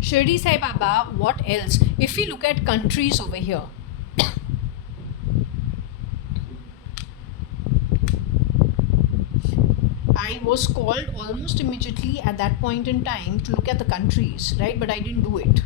Shirdi Sai Baba, what else? If we look at countries over here, I was called almost immediately at that point in time to look at the countries, right? But I didn't do it.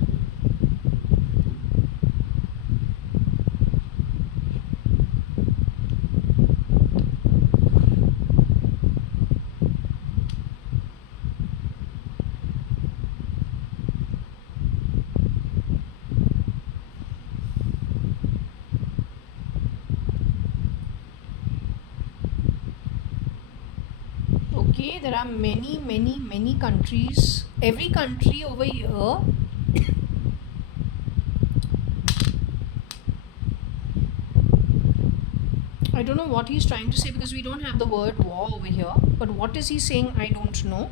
Okay, there are many countries. Every country over here I don't know what he's trying to say because we don't have the word war over here. But what is he saying? I don't know.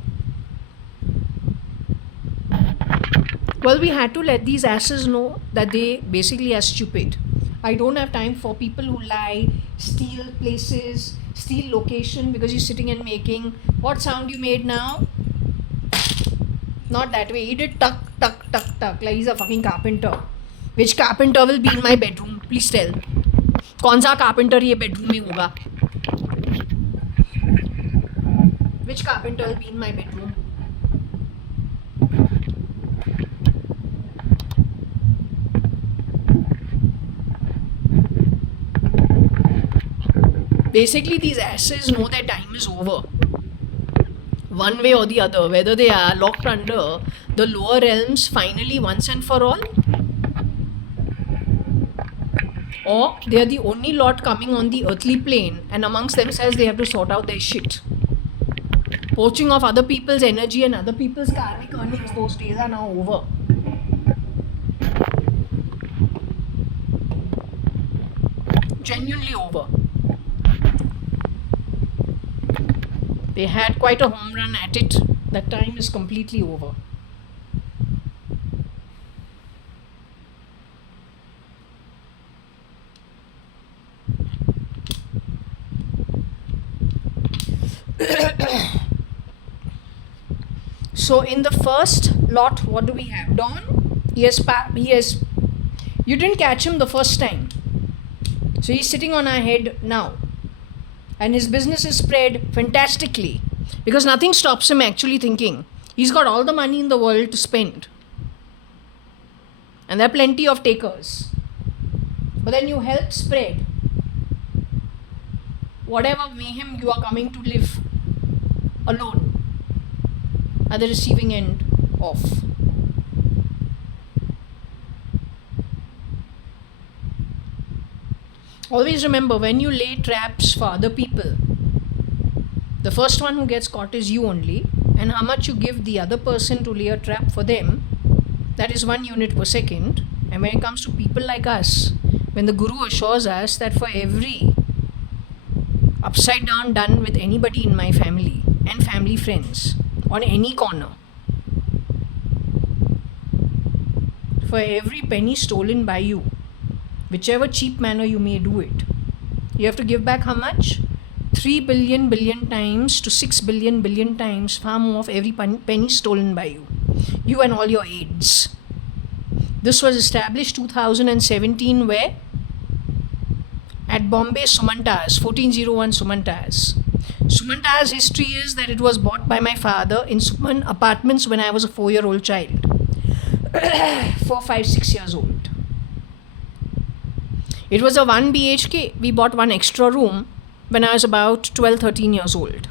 Well, we had to let these asses know that they basically are stupid. I don't have time for people who lie, steal places, steal location because you're sitting and making. What sound you made now? Not that way. He did tuck, tuck, tuck, tuck. Like he's a fucking carpenter. Which carpenter will be in my bedroom? Please tell. कौन सा carpenter ये bedroom में होगा? Which carpenter will be in my bedroom? Basically, these asses know their time is over. One way or the other, whether they are locked under the lower realms finally once and for all, or they are the only lot coming on the earthly plane and amongst themselves they have to sort out their shit. Poaching of other people's energy and other people's karmic earnings, those days are now over. Genuinely over. They had quite a home run at it. That time is completely over. So in the first lot, what do we have? Don? Yes. You didn't catch him the first time. So he's sitting on our head now. And his business is spread fantastically. Because nothing stops him actually thinking. He's got all the money in the world to spend. And there are plenty of takers. But then you help spread whatever mayhem you are coming to live alone at the receiving end of. Always remember, when you lay traps for other people, the first one who gets caught is you only, and how much you give the other person to lay a trap for them, that is 1 unit per second. And when it comes to people like us, when the Guru assures us that for every upside down done with anybody in my family and family friends on any corner, for every penny stolen by you, whichever cheap manner you may do it, you have to give back how much? 3 billion times to 6 billion times far more of every penny stolen by you. You and all your aides. This was established 2017 where? At Bombay Sumantas, 1401 Sumantas. Sumantas' history is that it was bought by my father in Suman apartments when I was a 4-year-old child. 4, 5, 6 years old. It was a 1 BHK. We bought one extra room when I was about 12, 13 years old.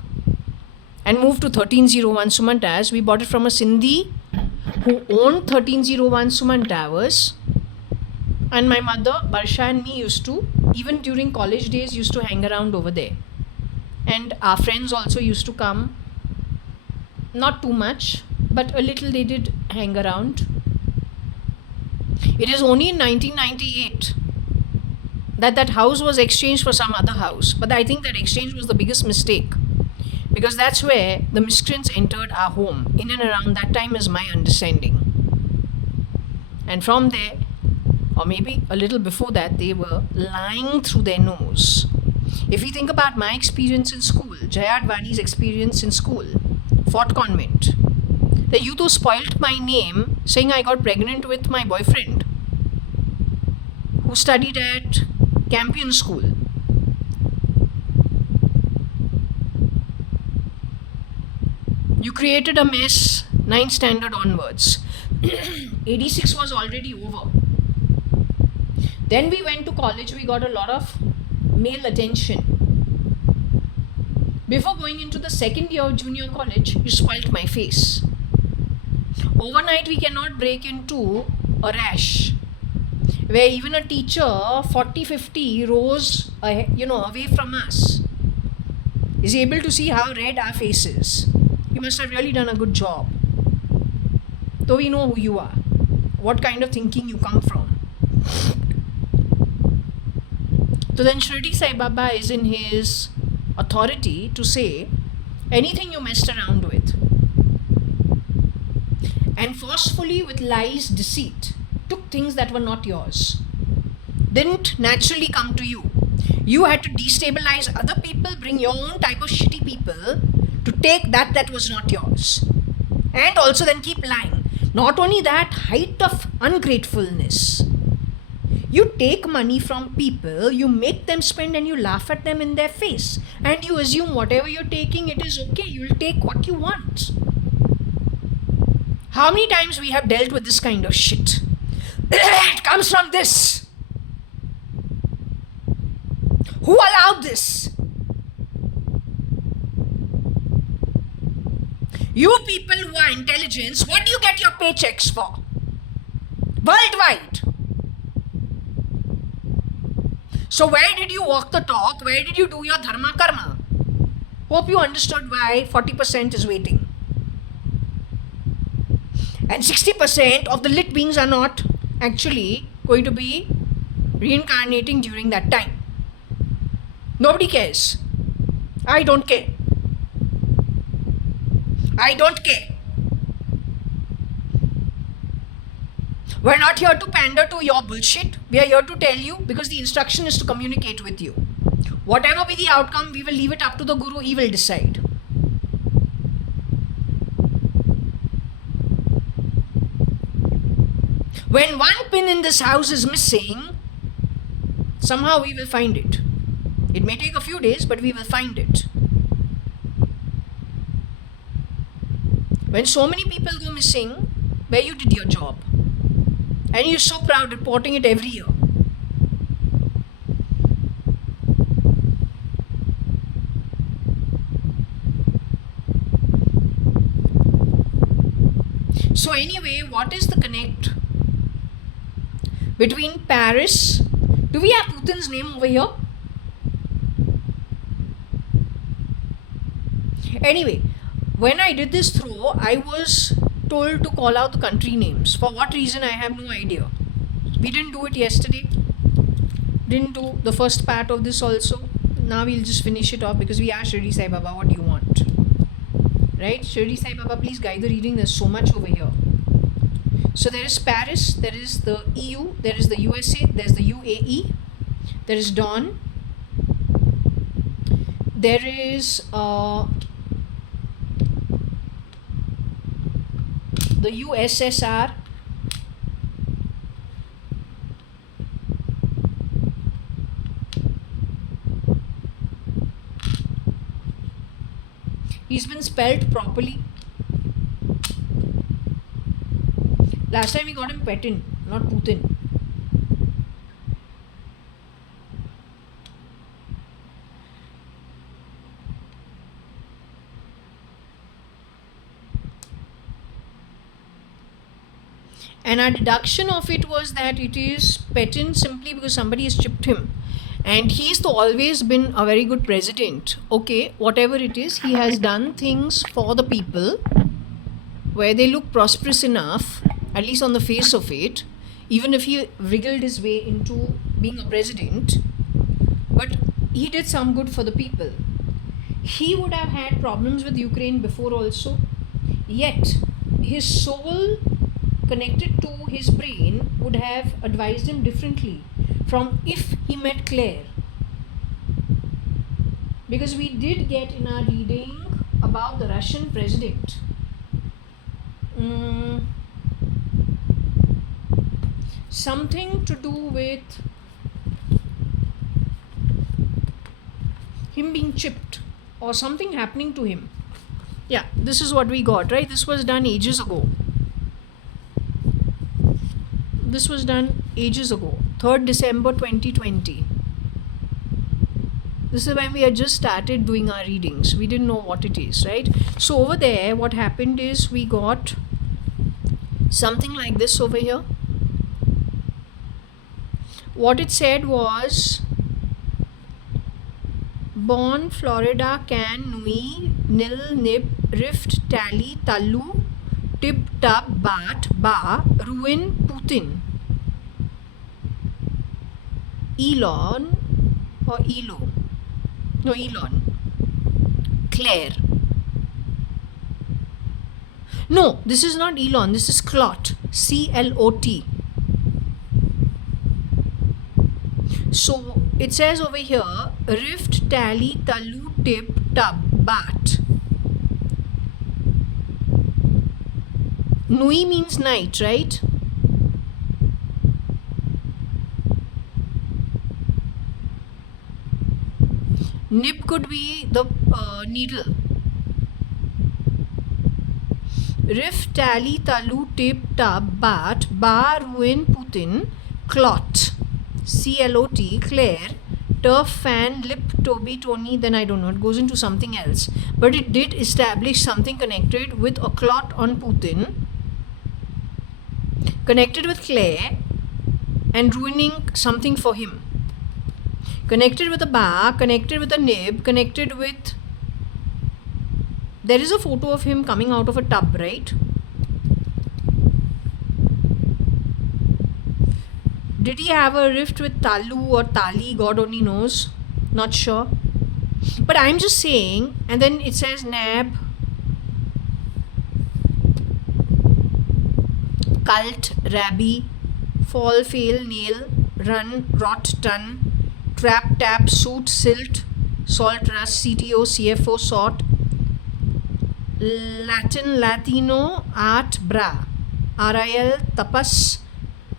And moved to 1301 Sumantas. We bought it from a Sindhi who owned 1301 Suman Towers. And my mother, Barsha, and me used to, even during college days, used to hang around over there. And our friends also used to come. Not too much, but a little they did hang around. It is only in 1998 that house was exchanged for some other house. But I think that exchange was the biggest mistake. Because that's where the miscreants entered our home. In and around that time is my understanding. And from there, or maybe a little before that, they were lying through their nose. If we think about my experience in school, Jaya Advani's experience in school, Fort Convent, The youth who spoilt my name saying I got pregnant with my boyfriend who studied at Campion School. You created a mess 9th standard onwards. 86 was already over. Then we went to college, we got a lot of male attention. Before going into the second year of junior college, you spoilt my face. Overnight, we cannot break into a rash where even a teacher 40-50 rows away from us is able to see how red our face is. You must have really done a good job. Though we know who you are, what kind of thinking you come from. So then Shirdi Sai Baba is in his authority to say anything you messed around with and forcefully with lies, deceit, took things that were not yours, didn't naturally come to you. You had to destabilize other people, bring your own type of shitty people to take that was not yours. And also then keep lying. Not only that, height of ungratefulness. You take money from people, you make them spend and you laugh at them in their face. And you assume whatever you're taking, it is okay. You'll take what you want. How many times we have dealt with this kind of shit? It comes from this. Who allowed this? You people who are intelligence, what do you get your paychecks for? Worldwide. So where did you walk the talk? Where did you do your dharma karma? Hope you understood why 40% is waiting. And 60% of the lit beings are not actually going to be reincarnating during that time. Nobody cares. I don't care. I don't care. We're not here to pander to your bullshit. We are here to tell you because the instruction is to communicate with you. Whatever be the outcome, we will leave it up to the Guru. He will decide. When one pin in this house is missing, somehow we will find it. It may take a few days, but we will find it. When so many people go missing, where you did your job. And you're so proud reporting it every year. So anyway, what is the connect between Paris? Do we have Putin's name over here? Anyway, when I did this throw, I was told to call out the country names. For what reason, I have no idea. We didn't do it yesterday. Didn't do the first part of this also. Now we'll just finish it off because we are Shirdi Sai Baba. What do you want? Right? Shirdi Sai Baba, please guide the reading. There's so much over here. So there is Paris, there is the EU, there is the USA, there's the UAE, there is Dawn, there is the USSR, he's been spelled properly. Last time we got him Petin, not Putin. And our deduction of it was that it is Petin simply because somebody has chipped him. And he's always been a very good president. Okay, whatever it is, he has done things for the people where they look prosperous enough, at least on the face of it, even if he wriggled his way into being a president. But he did some good for the people. He would have had problems with Ukraine before also, yet his soul connected to his brain would have advised him differently from if he met Claire. Because we did get in our reading about the Russian president. Mm, something to do with him being chipped or something happening to him. Yeah, this is what we got, right? This was done ages ago. This was done ages ago, 3rd December 2020. This is when we had just started doing our readings. We didn't know what it is, right? So over there, what happened is we got something like this over here. What it said was, born Florida can nui nil nib rift tally tallu tib tab bat ba ruin Putin. Elon or Elo. No, Elon. Claire. No, this is not Elon. This is Clot. C-L-O-T. So it says over here, rift tally talu tip tub bat. Nui means night, right? Nib could be the needle. Rif tally talu tip tub bat ba ruin Putin clot C-L-O-T Claire turf fan lip Toby Tony, then I don't know, it goes into something else, but it did establish something connected with a clot on Putin, connected with Claire and ruining something for him, connected with a bar, connected with a nib, connected with, there is a photo of him coming out of a tub, right? Did he have a rift with Talu or Tali? God only knows. Not sure. But I'm just saying, and then it says nab, cult, rabbi, fall, fail, nail, run, rot, ton, trap, tap, suit, silt, salt, rust, CTO, CFO, sort, Latin, Latino, art, bra, RIL, tapas,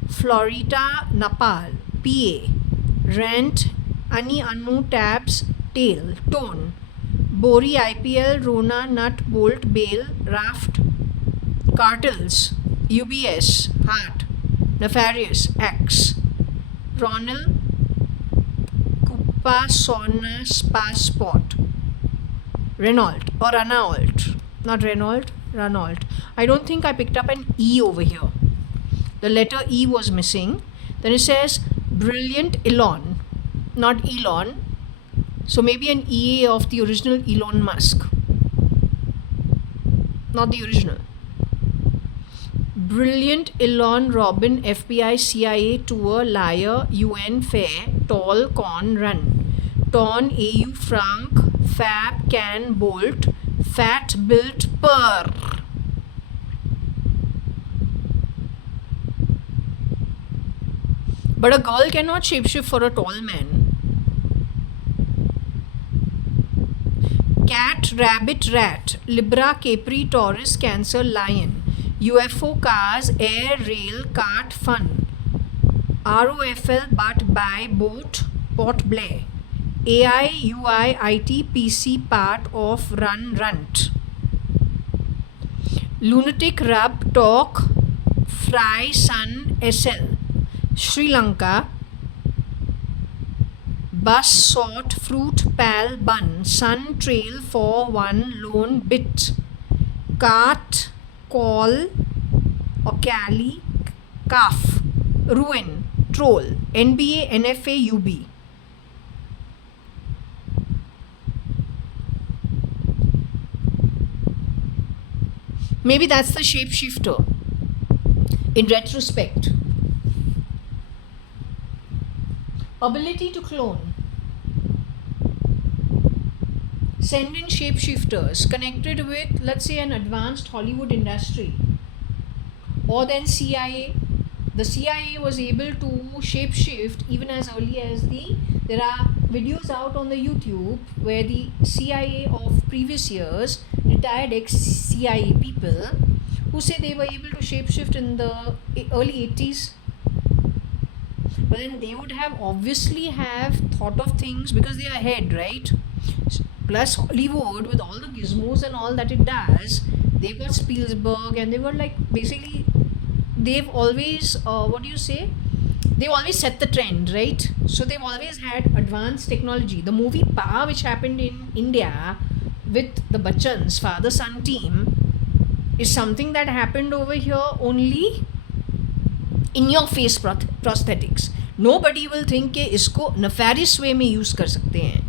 Florida, Napal, PA, rent, Ani, Anu, tabs, tail, tone, Bori, IPL, Rona, nut, bolt, bail, raft, cartels, UBS, heart, nefarious, X, Ronald, Kupa, Sonas, passport, Renault or Renault, not Renault, Renault. I don't think I picked up an E over here. The letter E was missing. Then it says brilliant Elon, not Elon. So maybe an EA of the original Elon Musk, not the original. Brilliant Elon Robin FBI CIA tour liar UN fair tall con run ton AU franc fab can bolt fat built per. But a girl cannot shapeshift for a tall man. Cat, rabbit, rat, Libra, Capri, Taurus, Cancer, Lion, UFO, cars, air, rail, cart, fun, ROFL, but, by, boat, pot, Blair, AI, UI, IT, PC, part of, run, runt, lunatic, rub, talk, fry, sun, SL, Sri Lanka, bus, sort, fruit, pal, bun, sun, trail, for, one, lone, bit, cart, call, or Cali, calf, ruin, troll, NBA, NFA, UB. Maybe that's the shapeshifter in retrospect. Ability to clone. Send in shapeshifters connected with, let's say, an advanced Hollywood industry, or then CIA. The CIA was able to shapeshift even as early as there are videos out on the YouTube where the CIA of previous years, retired ex-CIA people, who say they were able to shapeshift in the early 80s. But then they would have obviously have thought of things because they are ahead, right? Plus Hollywood with all the gizmos and all that it does, they've got Spielberg and they were like basically they've always what do you say? They've always set the trend, right? So they've always had advanced technology. The movie Pa, which happened in India with the Bachchans, father-son team, is something that happened over here only in your face prosthetics. Nobody will think कि इसको nefarious way में use कर सकते हैं.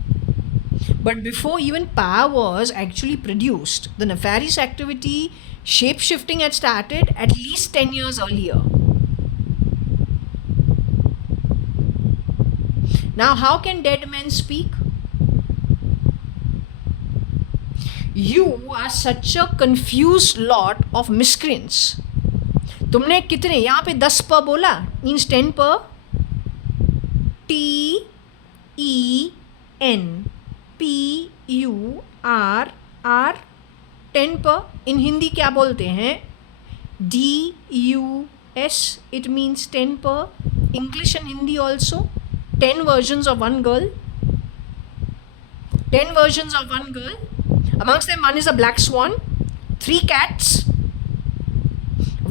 But before even Pa was actually produced, the nefarious activity, shape shifting had started at least 10 years earlier. Now, how can dead men speak? You are such a confused lot of miscreants. तुमने कितने यहाँ पे 10 पर बोला means 10 पर TENPURR 10 पर इन हिंदी क्या बोलते हैं DUS it means 10 per English and Hindi also 10 versions of one girl 10 versions of one girl amongst them one is a black swan 3 cats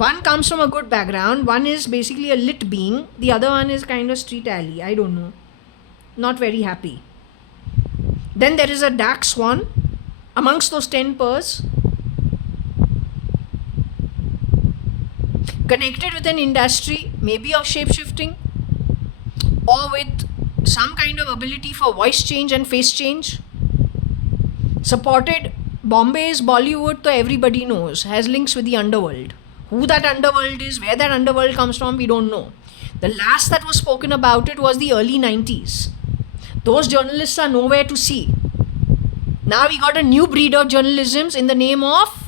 one comes from a good background one is basically a lit being the other one is kind of street alley I don't know not very happy then there is a dark swan amongst those 10 pairs connected with an industry maybe of shape-shifting or with some kind of ability for voice change and face change supported Bombay's Bollywood so everybody knows has links with the underworld who that underworld is where that underworld comes from we don't know the last that was spoken about it was the early 90s those journalists are nowhere to see now we got a new breed of journalisms in the name of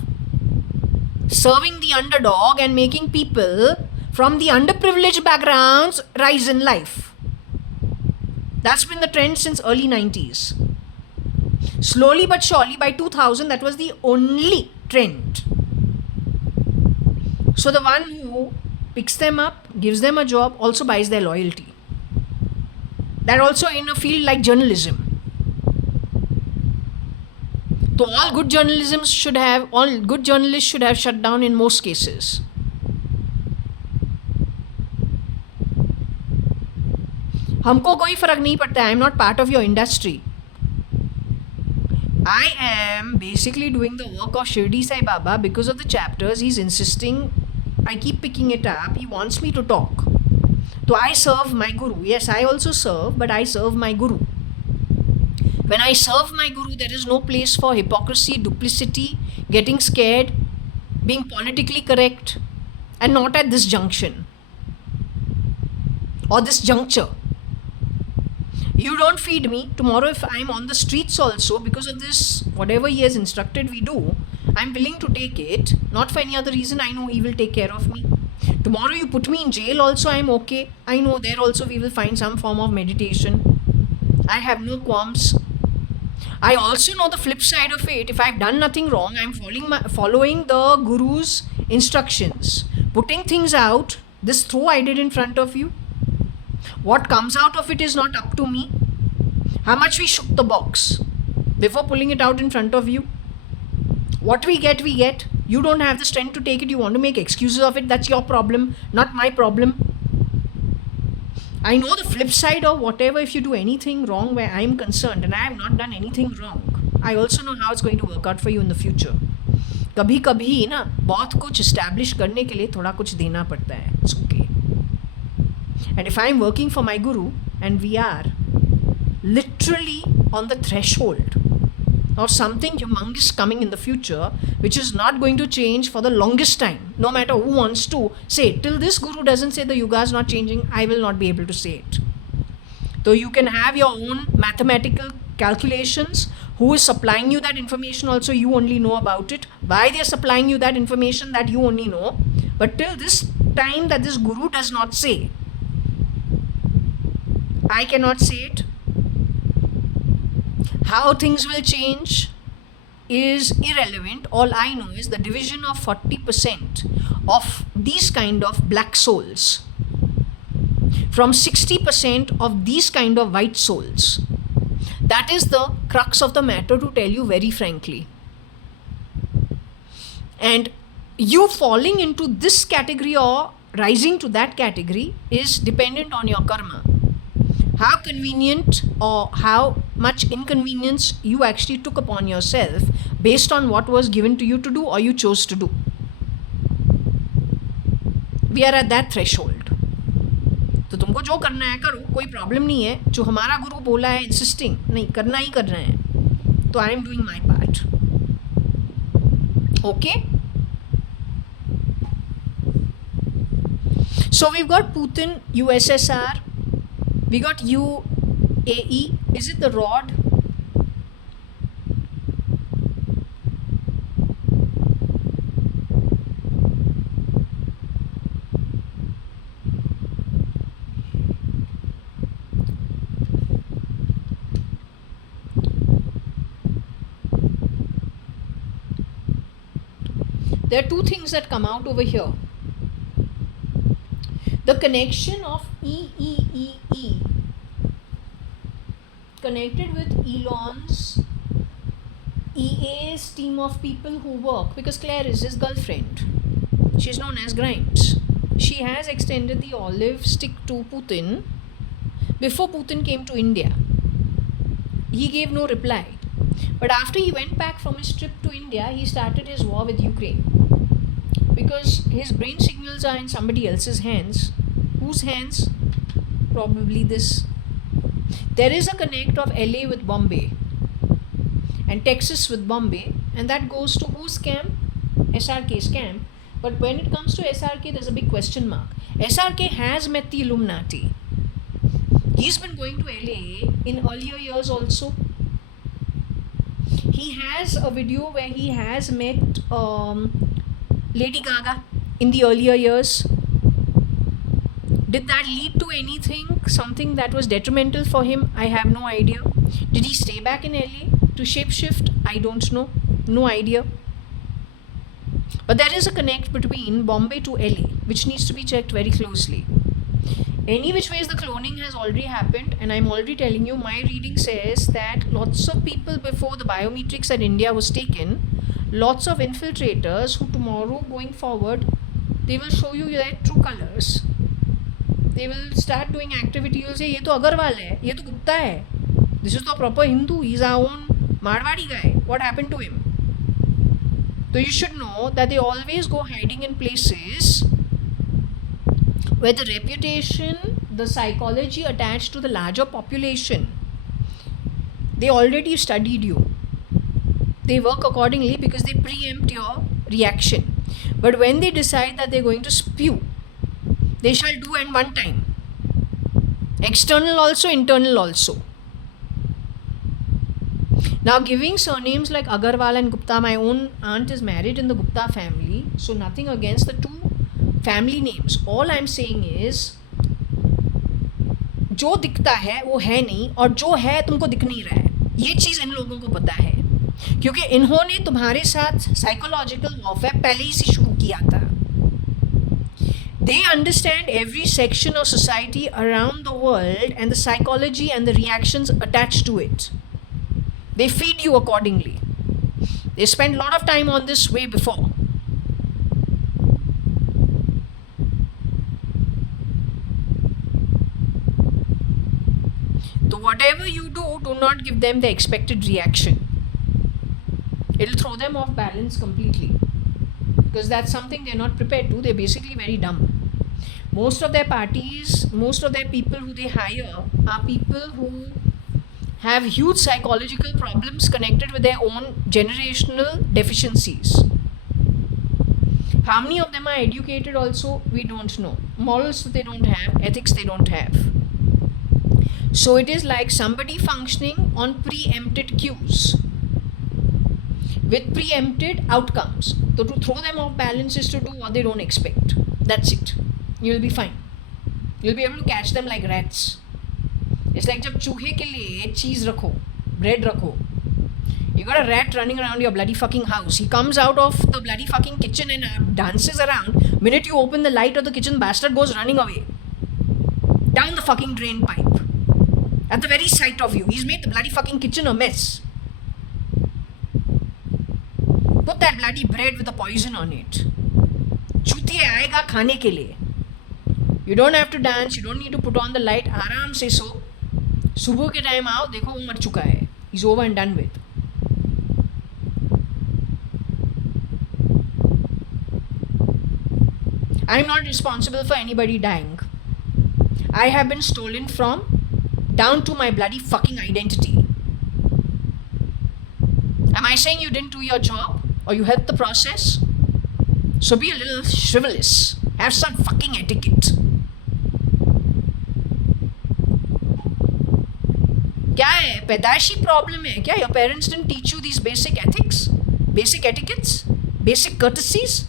serving the underdog and making people from the underprivileged backgrounds rise in life. That's been the trend since early 90s. Slowly but surely by 2000 that was the only trend. So the one who picks them up, gives them a job, also buys their loyalty. That also in a field like journalism. So all good journalists should have shut down in most cases. हमको कोई फर्क नहीं पड़ता I am not part of your industry. I am basically doing the work of Shirdi Sai Baba because of the chapters he's insisting. I keep picking it up. He wants me to talk. So I serve my guru. Yes, I also serve, but I serve my guru. When I serve my guru, there is no place for hypocrisy, duplicity, getting scared, being politically correct, and not at this junction or this juncture. You don't feed me. Tomorrow, if I'm on the streets also, because of this, whatever he has instructed we do, I'm willing to take it. Not for any other reason. I know he will take care of me. Tomorrow, you put me in jail also, I'm okay. I know there also we will find some form of meditation. I have no qualms. I also know the flip side of it. If I've done nothing wrong, I'm following the guru's instructions. Putting things out, this throw I did in front of you. What comes out of it is not up to me. How much we shook the box before pulling it out in front of you. What we get, we get. You don't have the strength to take it. You want to make excuses of it. That's your problem, not my problem. I know the flip side of whatever if you do anything wrong where I'm concerned and I have not done anything wrong. I also know how it's going to work out for you in the future. कभी कभी ना बहुत कुछ establish करने के लिए थोड़ा कुछ देना पड़ता है. It's okay. And if I'm working for my guru and we are literally on the threshold or something humongous coming in the future which is not going to change for the longest time, no matter who wants to say till this guru doesn't say the yuga is not changing, I will not be able to say it. So you can have your own mathematical calculations. Who is supplying you that information also you only know about it. Why they are supplying you that information that you only know. But till this time that this guru does not say, I cannot say it. How things will change, is irrelevant. All I know is the division of 40% of these kind of black souls from 60% of these kind of white souls. That is the crux of the matter, to tell you very frankly. And you falling into this category or rising to that category is dependent on your karma. How convenient or how much inconvenience you actually took upon yourself based on what was given to you to do or you chose to do. We are at that threshold. तो तुमको जो करना है करो, कोई problem नहीं है. जो हमारा गुरु बोला है इंसिस्टिंग, नहीं करना ही करना है, तो I am doing my part. Okay. So we've got Putin, USSR, we got UAE. Is it the rod? There are two things that come out over here. The connection of EEEE connected with Elon's EA's team of people who work, because Claire is his girlfriend. She's known as Grimes. She has extended the olive stick to Putin before Putin came to India. He gave no reply. But after he went back from his trip to India, he started his war with Ukraine. Because his brain signals are in somebody else's hands. Whose hands? Probably this. There is a connect of LA with Bombay and Texas with Bombay, and that goes to whose camp? SRK's camp. But when it comes to SRK, there's a big question mark. SRK has met the Illuminati. He's been going to LA in earlier years also. He has a video where he has met Lady Gaga in the earlier years. Did that lead to anything, something that was detrimental for him? I have no idea. Did he stay back in LA to shapeshift? I don't know. No idea. But there is a connect between Bombay to LA, which needs to be checked very closely. Any which ways, the cloning has already happened, and I'm already telling you, my reading says that lots of people, before the biometrics at India was taken, lots of infiltrators who tomorrow going forward, they will show you their true colors. They will start doing activity. You'll say, ये तो अग्रवाल है, ये तो गुप्ता है. This is the proper Hindu. He's our own Marwadi guy. What happened to him? So you should know that they always go hiding in places where the reputation, the psychology attached to the larger population, they already studied you. They work accordingly because they preempt your reaction. But when they decide that they're going to spew, they shall do at one time. External also, internal also. Now, giving surnames like Agarwal and Gupta, my own aunt is married in the Gupta family, so nothing against the two family names. All I'm saying is, जो दिखता है वो है नहीं, और जो है तुमको दिख नहीं रहा है. ये चीज़ इन लोगों को पता है, क्योंकि इन्होंने तुम्हारे साथ साइकोलॉजिकल वॉरफेयर पहले ही से शुरू किया था. They understand every section of society around the world and the psychology and the reactions attached to it. They feed you accordingly. They spend a lot of time on this way before. So whatever you do not give them the expected reaction. It'll throw them off balance completely, because that's something they're not prepared to. They're basically very dumb. Most of their parties, most of their people who they hire are people who have huge psychological problems connected with their own generational deficiencies. How many of them are educated also, we don't know. Morals they don't have, ethics they don't have. So it is like somebody functioning on preempted cues with preempted outcomes. So to throw them off balance is to do what they don't expect. That's it. You'll be fine. You'll be able to catch them like rats. It's like जब चूहे के लिए चीज़ रखो, bread रखो, You got a rat running around your bloody fucking house. He comes out of the bloody fucking kitchen and dances around. Minute you open the light of the kitchen, bastard goes running away. Down the fucking drain pipe. At the very sight of you. He's made the bloody fucking kitchen a mess. Put that bloody bread with the poison on it. Chutiye aayega khane ke liye. You don't have to dance. You don't need to put on the light. आराम से सो. सुबह के time आओ, देखो वो मर चुका है. He's over and done with. I'm not responsible for anybody dying. I have been stolen from down to my bloody fucking identity. Am I saying you didn't do your job or you helped the process? So be a little chivalrous. Have some fucking etiquette. क्या है पैदाइशी problem है क्या? Your parents didn't teach you these basic ethics, basic etiquettes, basic courtesies?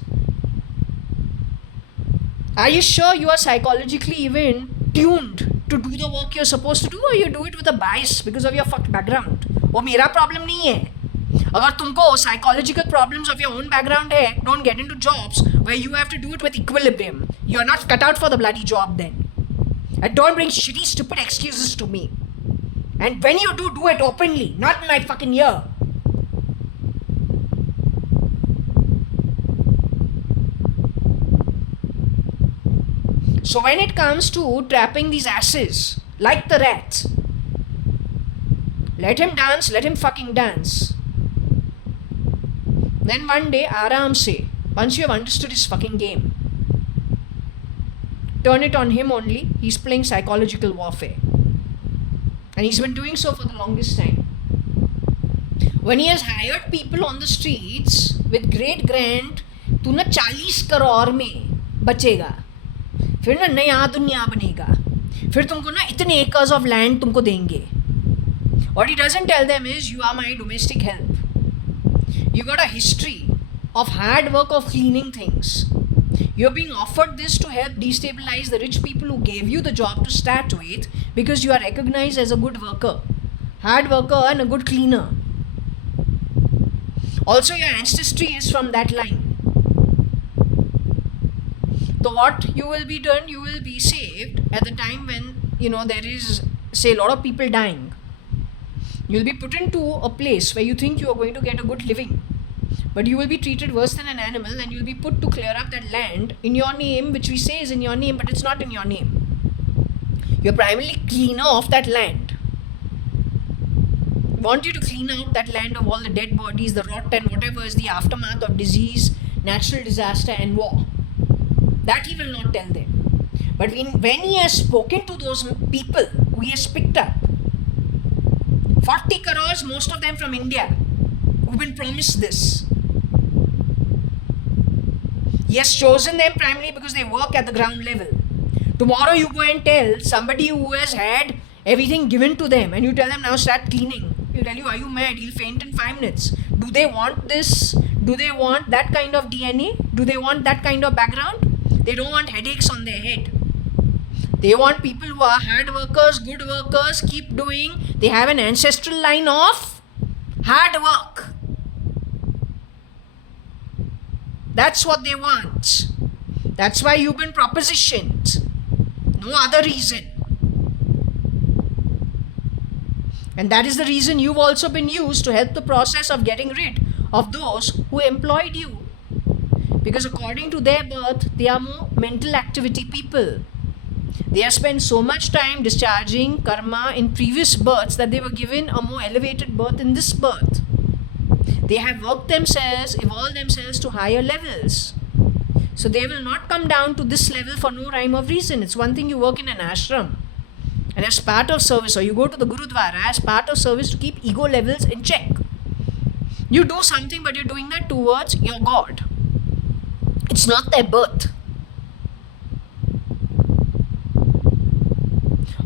Are you sure you are psychologically even tuned to do the work you're supposed to do, or you do it with a bias because of your fucked background? वो मेरा problem नहीं है. अगर तुमको psychological problems of your own background है, don't get into jobs where you have to do it with equilibrium. You're not cut out for the bloody job then. And don't bring shitty stupid excuses to me. And when you do it openly, not in my fucking ear. So when it comes to trapping these asses, like the rats, let him dance, let him fucking dance. Then one day, aaram se, once you have understood his fucking game, turn it on him only. He's playing psychological warfare. And he's been doing so for the longest time. When he has hired people on the streets with great grant, तू ना 40 करोड़ में बचेगा, फिर ना नया दुनिया बनेगा, फिर तुमको ना इतने acres of land तुमको देंगे. What he doesn't tell them is, you are my domestic help. You got a history of hard work of cleaning things. You're being offered this to help destabilize the rich people who gave you the job to start with, because you are recognized as a good worker, hard worker and a good cleaner. Also, your ancestry is from that line. So what you will be done, you will be saved at the time when, there is, say, a lot of people dying. You'll be put into a place where you think you are going to get a good living. But you will be treated worse than an animal, and you'll be put to clear up that land in your name, which we say is in your name, but it's not in your name. You're primarily cleaner of that land. We want you to clean out that land of all the dead bodies, the rot and whatever is the aftermath of disease, natural disaster and war. That he will not tell them. But when he has spoken to those people who he has picked up, 40 crores, most of them from India, who've been promised this. He has chosen them primarily because they work at the ground level. Tomorrow you go and tell somebody who has had everything given to them, and you tell them now start cleaning. He'll tell you, are you mad? He'll faint in 5 minutes. Do they want this? Do they want that kind of DNA? Do they want that kind of background? They don't want headaches on their head. They want people who are hard workers, good workers, keep doing. They have an ancestral line of hard work. That's what they want. That's why you've been propositioned. No other reason. And that is the reason you've also been used to help the process of getting rid of those who employed you. Because according to their birth, they are more mental activity people. They have spent so much time discharging karma in previous births that they were given a more elevated birth in this birth. They have worked themselves, evolved themselves to higher levels. So they will not come down to this level for no rhyme of reason. It's one thing you work in an ashram, and as part of service, or you go to the Gurudwara as part of service to keep ego levels in check. You do something, but you're doing that towards your God. It's not their birth.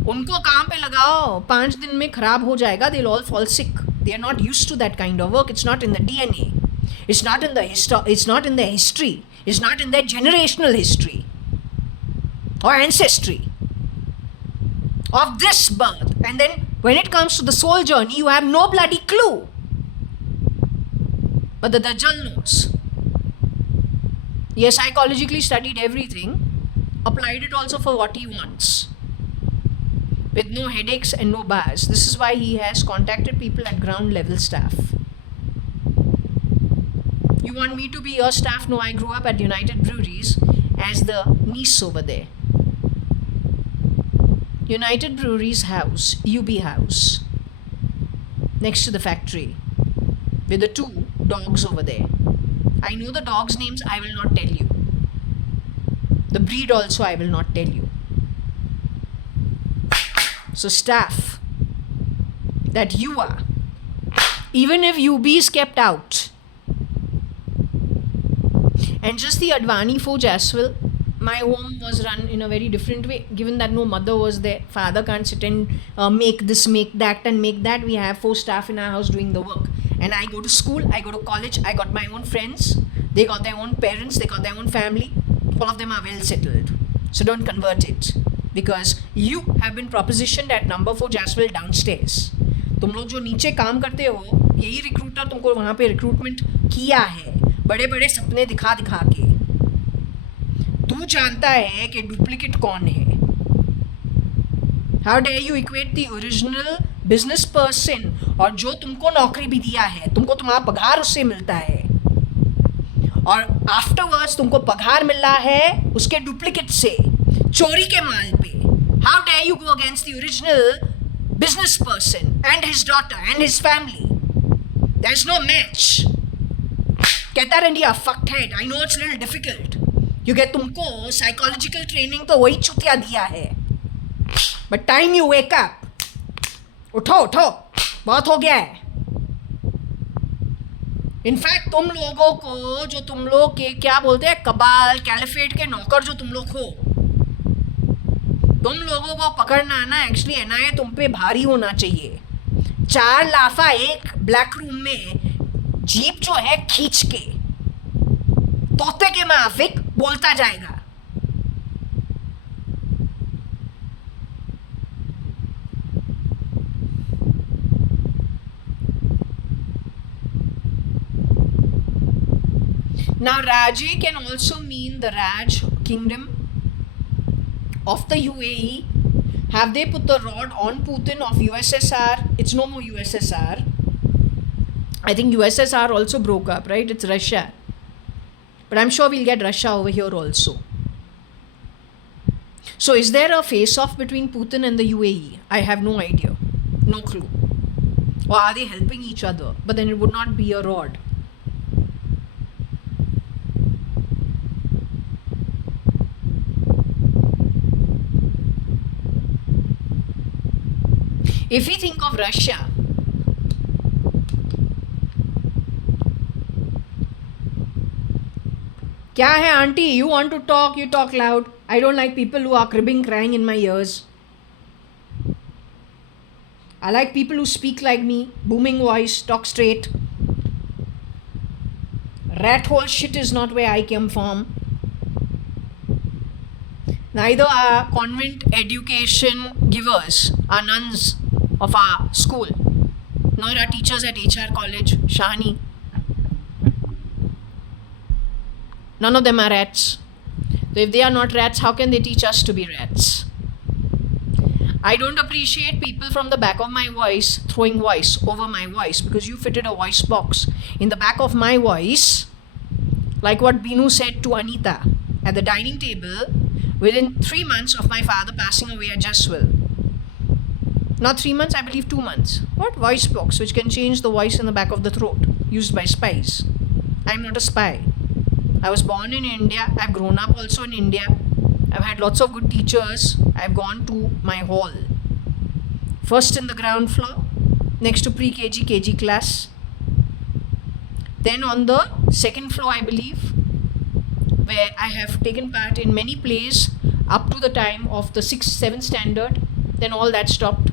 उनको काम पे लगाओ, 5 दिन में खराब हो जाएगा. They'll all fall sick. They are not used to that kind of work. It's not in the DNA. It's not in the It's not in their history. It's not in their generational history or ancestry of this birth. And then when it comes to the soul journey, you have no bloody clue. But the Dajjal knows. He has psychologically studied everything, applied it also for what he wants, with no headaches and no bars. This is why he has contacted people at ground level staff. You want me to be your staff? No, I grew up at United Breweries as the niece over there. United Breweries House, UB House, next to the factory, with the two dogs over there. I know the dogs' names, I will not tell you. The breed also I will not tell you. So staff that you are, even if UB is kept out, and just the Advani Fauj as well, my home was run in a very different way, given that no mother was there. Father can't sit and make this, make that and make that. We have 4 staff in our house doing the work. And I go to school, I go to college, I got my own friends. They got their own parents, they got their own family. All of them are well settled. So don't convert it. Because you have been propositioned at number 4 Jaswell downstairs. तुम लोग जो नीचे काम करते हो, यही recruiter तुमको वहाँ पे रिक्रूटमेंट किया है, बड़े बड़े सपने दिखा दिखा के. तू जानता है कि डुप्लीकेट कौन है. How dare you equate the original business person और जो तुमको नौकरी भी दिया है, तुमको तुम्हारा पगार उससे मिलता है, और आफ्टरवर्ड्स तुमको पगार मिल रहा है उसके डुप्लीकेट से, चोरी के माल पे. How dare you go against the original business person and his daughter and his family? There's no match. कहता है India fucked head. I know it's a little difficult क्योंकि तुमको psychological training तो वही चुतिया दिया है. But time you wake up, उठो उठो, बहुत हो गया है. इनफैक्ट तुम लोगों को, जो तुम लोग के क्या बोलते हैं, कबाल कैलिफेट के नौकर जो तुम लोग हो, तुम लोगों को पकड़ना ना एक्चुअली एनआईए तुम पे भारी होना चाहिए. 4 लाफा एक ब्लैक रूम में जीप जो है खींच के तोते के माफिक बोलता जाएगा. Now Raji can also mean the Raj kingdom of the UAE. Have they put the rod on Putin of USSR? It's no more USSR. I think USSR also broke up, right? It's Russia. But I'm sure we'll get Russia over here also. So is there a face-off between Putin and the UAE? I have no idea. No clue. Or are they helping each other? But then it would not be a rod. If we think of Russia, क्या है auntie? You want to talk, you talk loud. I don't like people who are cribbing, crying in my ears. I like people who speak like me, booming voice, talk straight. Rat hole shit is not where I came from. Neither are convent education givers, are nuns of our school, nor are teachers at HR college, Shahani. None of them are rats. So if they are not rats, how can they teach us to be rats? I don't appreciate people from the back of my voice throwing voice over my voice, because you fitted a voice box in the back of my voice, like what Binu said to Anita at the dining table within 3 months of my father passing away at Jaswell. Not 3 months, I believe 2 months. What voice box which can change the voice in the back of the throat, used by spies? I'm not a spy. I was born in India. I've grown up also in India. I've had lots of good teachers. I've gone to my hall. First in the ground floor, next to pre-KG, KG class. Then on the second floor, I believe, where I have taken part in many plays up to the time of the 6th, 7th standard. Then all that stopped.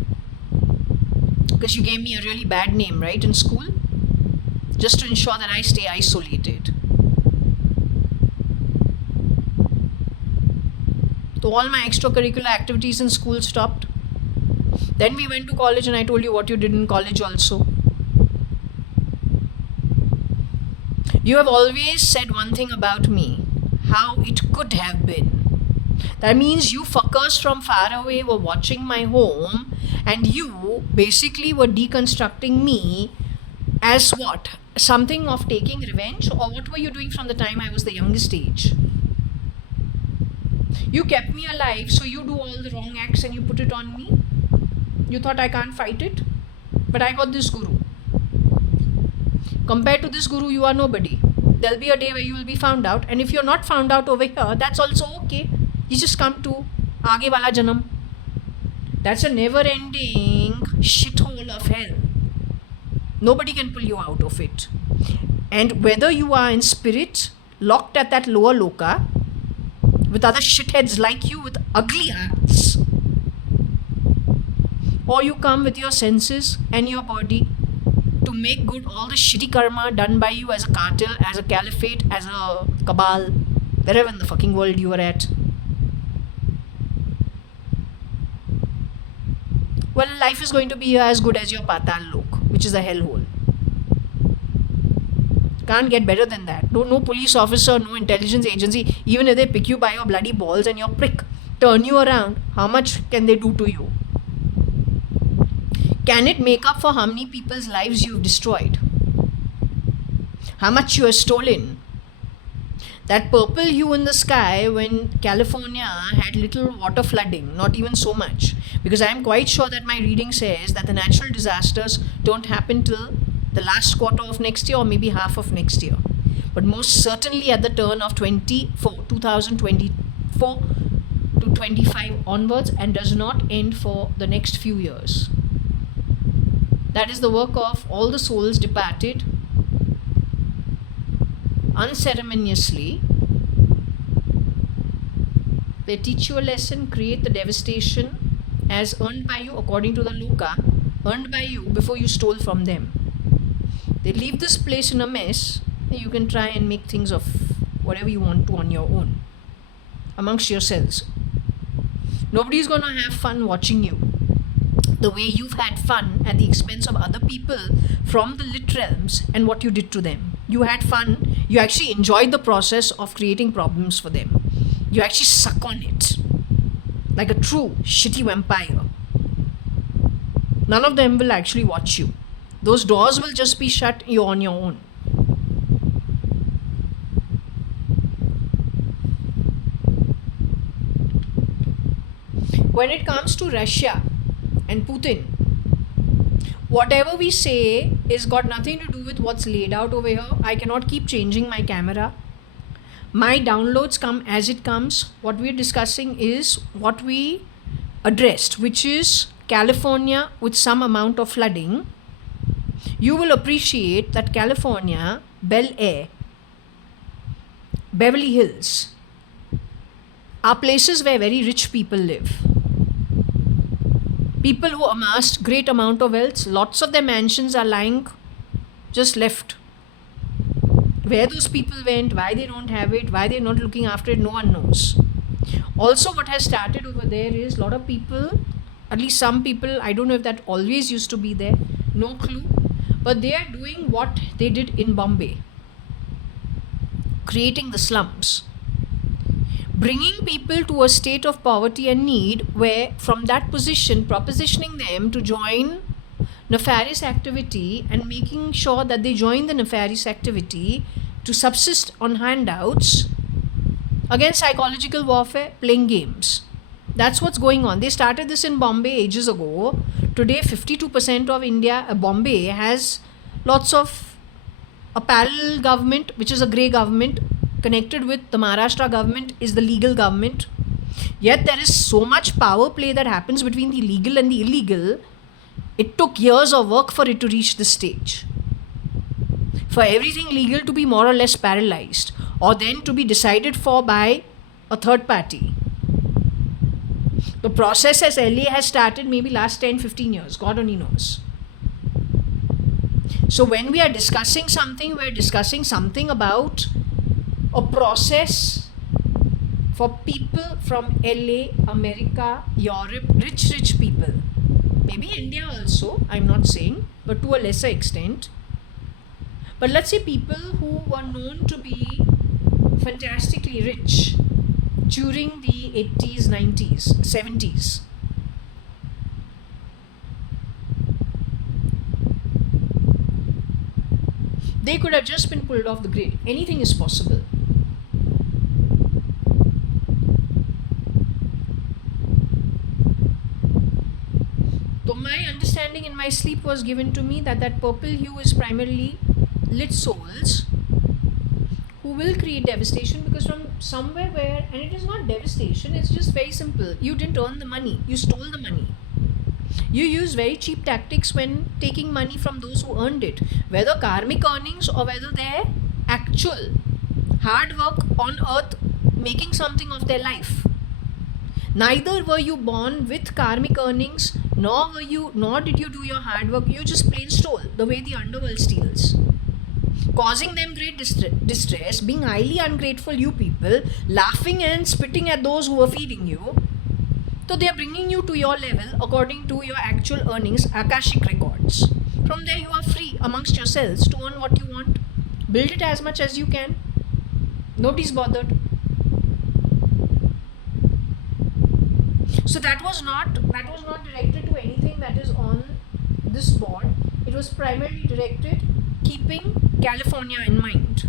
Because you gave me a really bad name, right, in school? Just to ensure that I stay isolated. So all my extracurricular activities in school stopped. Then we went to college and I told you what you did in college also. You have always said one thing about me, how it could have been. That means you fuckers from far away were watching my home and you basically were deconstructing me as what? Something of taking revenge? Or what were you doing from the time I was the youngest age? You kept me alive, so you do all the wrong acts and you put it on me? You thought I can't fight it? But I got this guru. Compared to this guru, you are nobody. There'll be a day where you will be found out, and if you're not found out over here, that's also okay. You just come to Aage Wala Janam. That's a never ending shithole of hell. Nobody can pull you out of it. And whether you are in spirit, locked at that lower loka, with other shitheads like you with ugly acts, or you come with your senses and your body to make good all the shitty karma done by you as a cartel, as a caliphate, as a cabal, wherever in the fucking world you are at. Well, life is going to be as good as your Patal Lok, which is a hellhole. Can't get better than that. No police officer, no intelligence agency, even if they pick you by your bloody balls and your prick, turn you around, how much can they do to you? Can it make up for how many people's lives you've destroyed? How much you have stolen? That purple hue in the sky when California had little water flooding, not even so much. Because I am quite sure that my reading says that the natural disasters don't happen till the last quarter of next year or maybe half of next year. But most certainly at the turn of 2024 to 25 onwards, and does not end for the next few years. That is the work of all the souls departed unceremoniously. They teach you a lesson, create the devastation as earned by you according to the Luka, earned by you before you stole from them. They leave this place in a mess. You can try and make things of whatever you want to on your own, amongst yourselves. Nobody's going to have fun watching you the way you've had fun at the expense of other people from the lit realms and what you did to them. You had fun. You actually enjoyed the process of creating problems for them. You actually suck on it like a true shitty vampire. None of them will actually watch you. Those doors will just be shut. You on your own. When it comes to Russia and Putin, whatever we say is got nothing to do with what's laid out over here. I cannot keep changing my camera. My downloads come as it comes. What we're discussing is what we addressed, which is California with some amount of flooding. You will appreciate that California, Bel Air, Beverly Hills are places where very rich people live. People who amassed great amount of wealth, lots of their mansions are lying just left. Where those people went, why they don't have it, why they're not looking after it, no one knows. Also, what has started over there is a lot of people, at least some people, I don't know if that always used to be there, no clue, but they are doing what they did in Bombay, creating the slums, bringing people to a state of poverty and need, where from that position propositioning them to join nefarious activity and making sure that they join the nefarious activity to subsist on handouts against psychological warfare, playing games. That's what's going on. They started this in Bombay ages ago. Today 52% of India, Bombay has lots of a parallel government, which is a grey government, connected with the Maharashtra government is the legal government. Yet there is so much power play that happens between the legal and the illegal. It took years of work for it to reach this stage. For everything legal to be more or less paralyzed, or then to be decided for by a third party. The process as LA has started maybe last 10-15 years, God only knows. So when we are discussing something, we're discussing something about a process for people from LA, America, Europe, rich people. Maybe India also, I'm not saying, but to a lesser extent. But let's say people who were known to be fantastically rich during the 80s, 90s, 70s. They could have just been pulled off the grid. Anything is possible. So my understanding in my sleep was given to me that that purple hue is primarily lit souls who will create devastation, because from somewhere where, and it is not devastation, it's just very simple. You didn't earn the money, you stole the money. You use very cheap tactics when taking money from those who earned it, whether karmic earnings or whether their actual hard work on earth making something of their life. Neither were you born with karmic earnings, nor did you do your hard work. You just plain stole, the way the underworld steals, causing them great distress, being highly ungrateful, you people, laughing and spitting at those who were feeding you. So they are bringing you to your level according to your actual earnings, Akashic records. From there you are free amongst yourselves to earn what you want. Build it as much as you can. Nobody's bothered. So that was not directed to anything that is on this board. It was primarily directed keeping California in mind.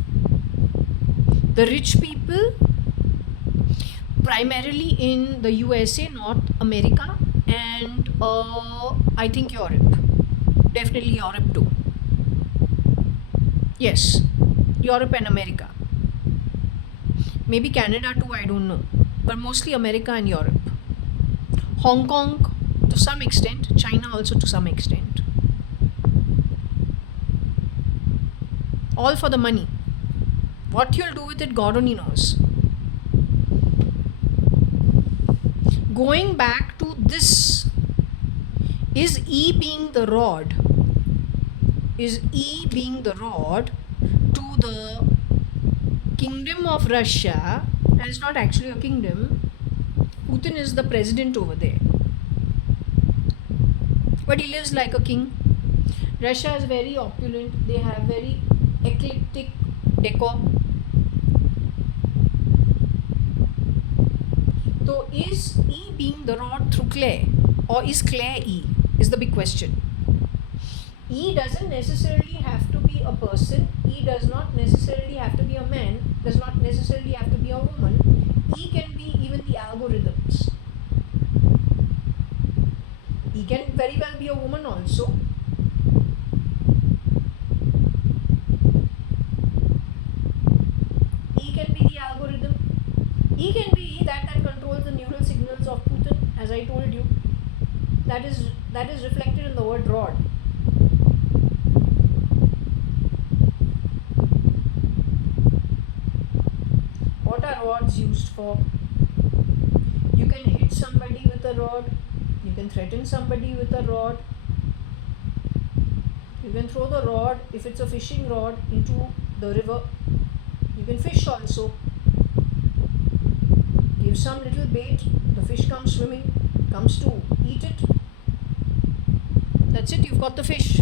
The rich people, primarily in the USA, North America, and I think Europe. Definitely Europe too. Yes, Europe and America. Maybe Canada too, I don't know. But mostly America and Europe. Hong Kong to some extent, China also to some extent. All for the money. What you'll do with it, God only knows. Going back to this, is E being the rod to the kingdom of Russia, and it's not actually a kingdom. Putin is the president over there, but he lives like a king. Russia is very opulent. They have very eclectic decor. So is E being the rod through Claire, or is Claire E? Is the big question. E doesn't necessarily have to be a person. E does not necessarily have to be a man. Does not necessarily have to be a woman. E can be even the algorithms. E can very well be a woman also. E can be the algorithm. E can be that controls the neural signals of Putin, as I told you. That is reflected in the word rod. What are rods used for? You can hit somebody with a rod. You can threaten somebody with a rod. You can throw the rod, if it's a fishing rod, into the river. You can fish also. Give some little bait, the fish comes swimming, comes to eat it. That's it, you've got the fish.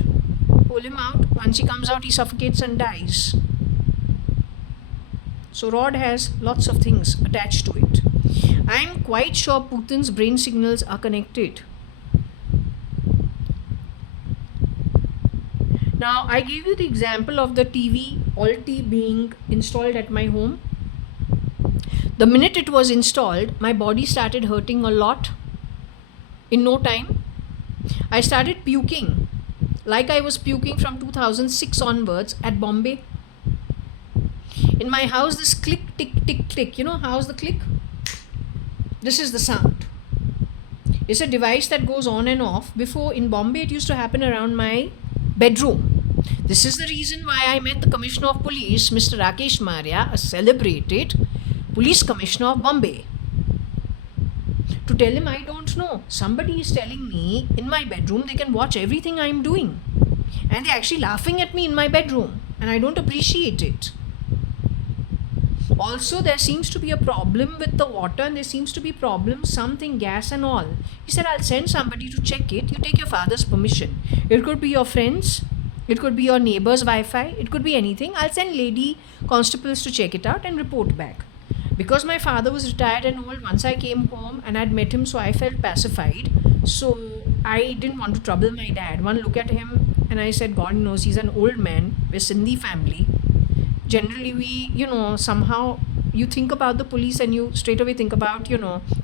Pull him out. Once he comes out, he suffocates and dies. So rod has lots of things attached to it. I'm quite sure Putin's brain signals are connected. Now, I gave you the example of the TV Alti being installed at my home. The minute it was installed, my body started hurting a lot. In no time, I started puking, like I was puking from 2006 onwards at Bombay. In my house, this click, tick, tick, click. You know how's the click? This is the sound. It's a device that goes on and off. Before, in Bombay, it used to happen around my bedroom. This is the reason why I met the Commissioner of Police, Mr. Rakesh Maurya, a celebrated Police Commissioner of Bombay, to tell him I don't know. Somebody is telling me in my bedroom they can watch everything I'm doing. And they're actually laughing at me in my bedroom. And I don't appreciate it. Also, there seems to be a problem with the water, and there seems to be problems, something, gas and all. He said, I'll send somebody to check it. You take your father's permission. It could be your friends. It could be your neighbor's Wi-Fi. It could be anything. I'll send lady constables to check it out and report back. Because my father was retired and old, once I came home and I'd met him, so I felt pacified. So I didn't want to trouble my dad. One look at him and I said, God knows he's an old man. We're Sindhi family. Generally, somehow you think about the police and you straight away think about,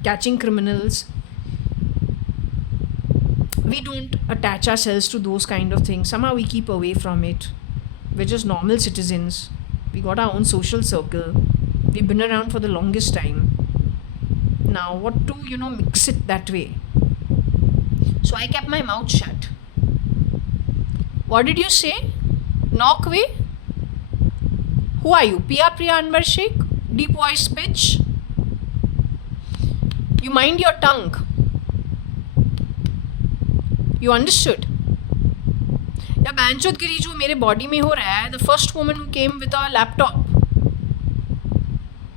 catching criminals. We don't attach ourselves to those kind of things. Somehow we keep away from it. We're just normal citizens. We got our own social circle. We've been around for the longest time. Now, what to, mix it that way? So I kept my mouth shut. What did you say? Knock way? Who are you? Priya Anwar Sheikh? Deep voice pitch? You mind your tongue. You understood? या बैंचोदगिरी जो मेरे body में हो रहा है, the first woman who came with a laptop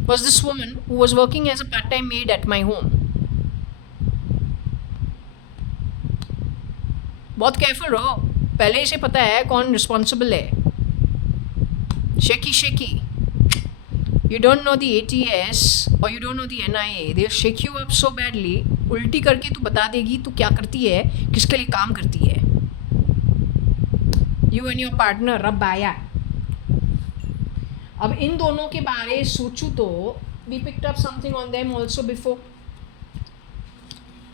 was this woman who was working as a part-time maid at my home. बहुत careful रहो, पहले इसे पता है कौन रिस्पॉन्सिबल है. Shaky. You don't know the ATS or you don't know the NIA. They'll shake you up so badly. उल्टी करके तू बता देगी तू क्या करती है, किसके लिए काम करती है. You and your partner रब आया. अब इन दोनों के बारे सोचूं तो we picked up something on them also before.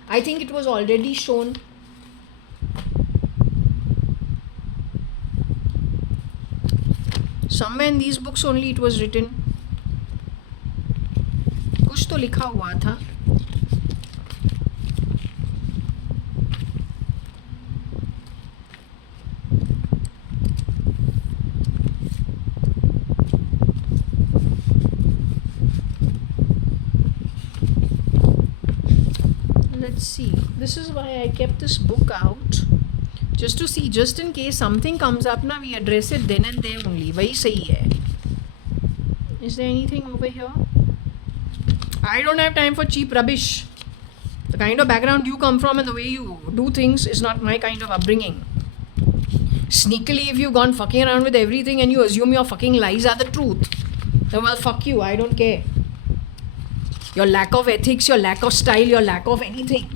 I think it was already shown. Somewhere in these books only it was written. कुछ तो लिखा हुआ था. Let's see. This is why I kept this book out. Just to see, just in case something comes up, na we address it then and there only. वही सही है. Is there anything over here? I don't have time for cheap rubbish. The kind of background you come from and the way you do things is not my kind of upbringing. Sneakily, if you've gone fucking around with everything and you assume your fucking lies are the truth, then well, fuck you. I don't care. Your lack of ethics, your lack of style, your lack of anything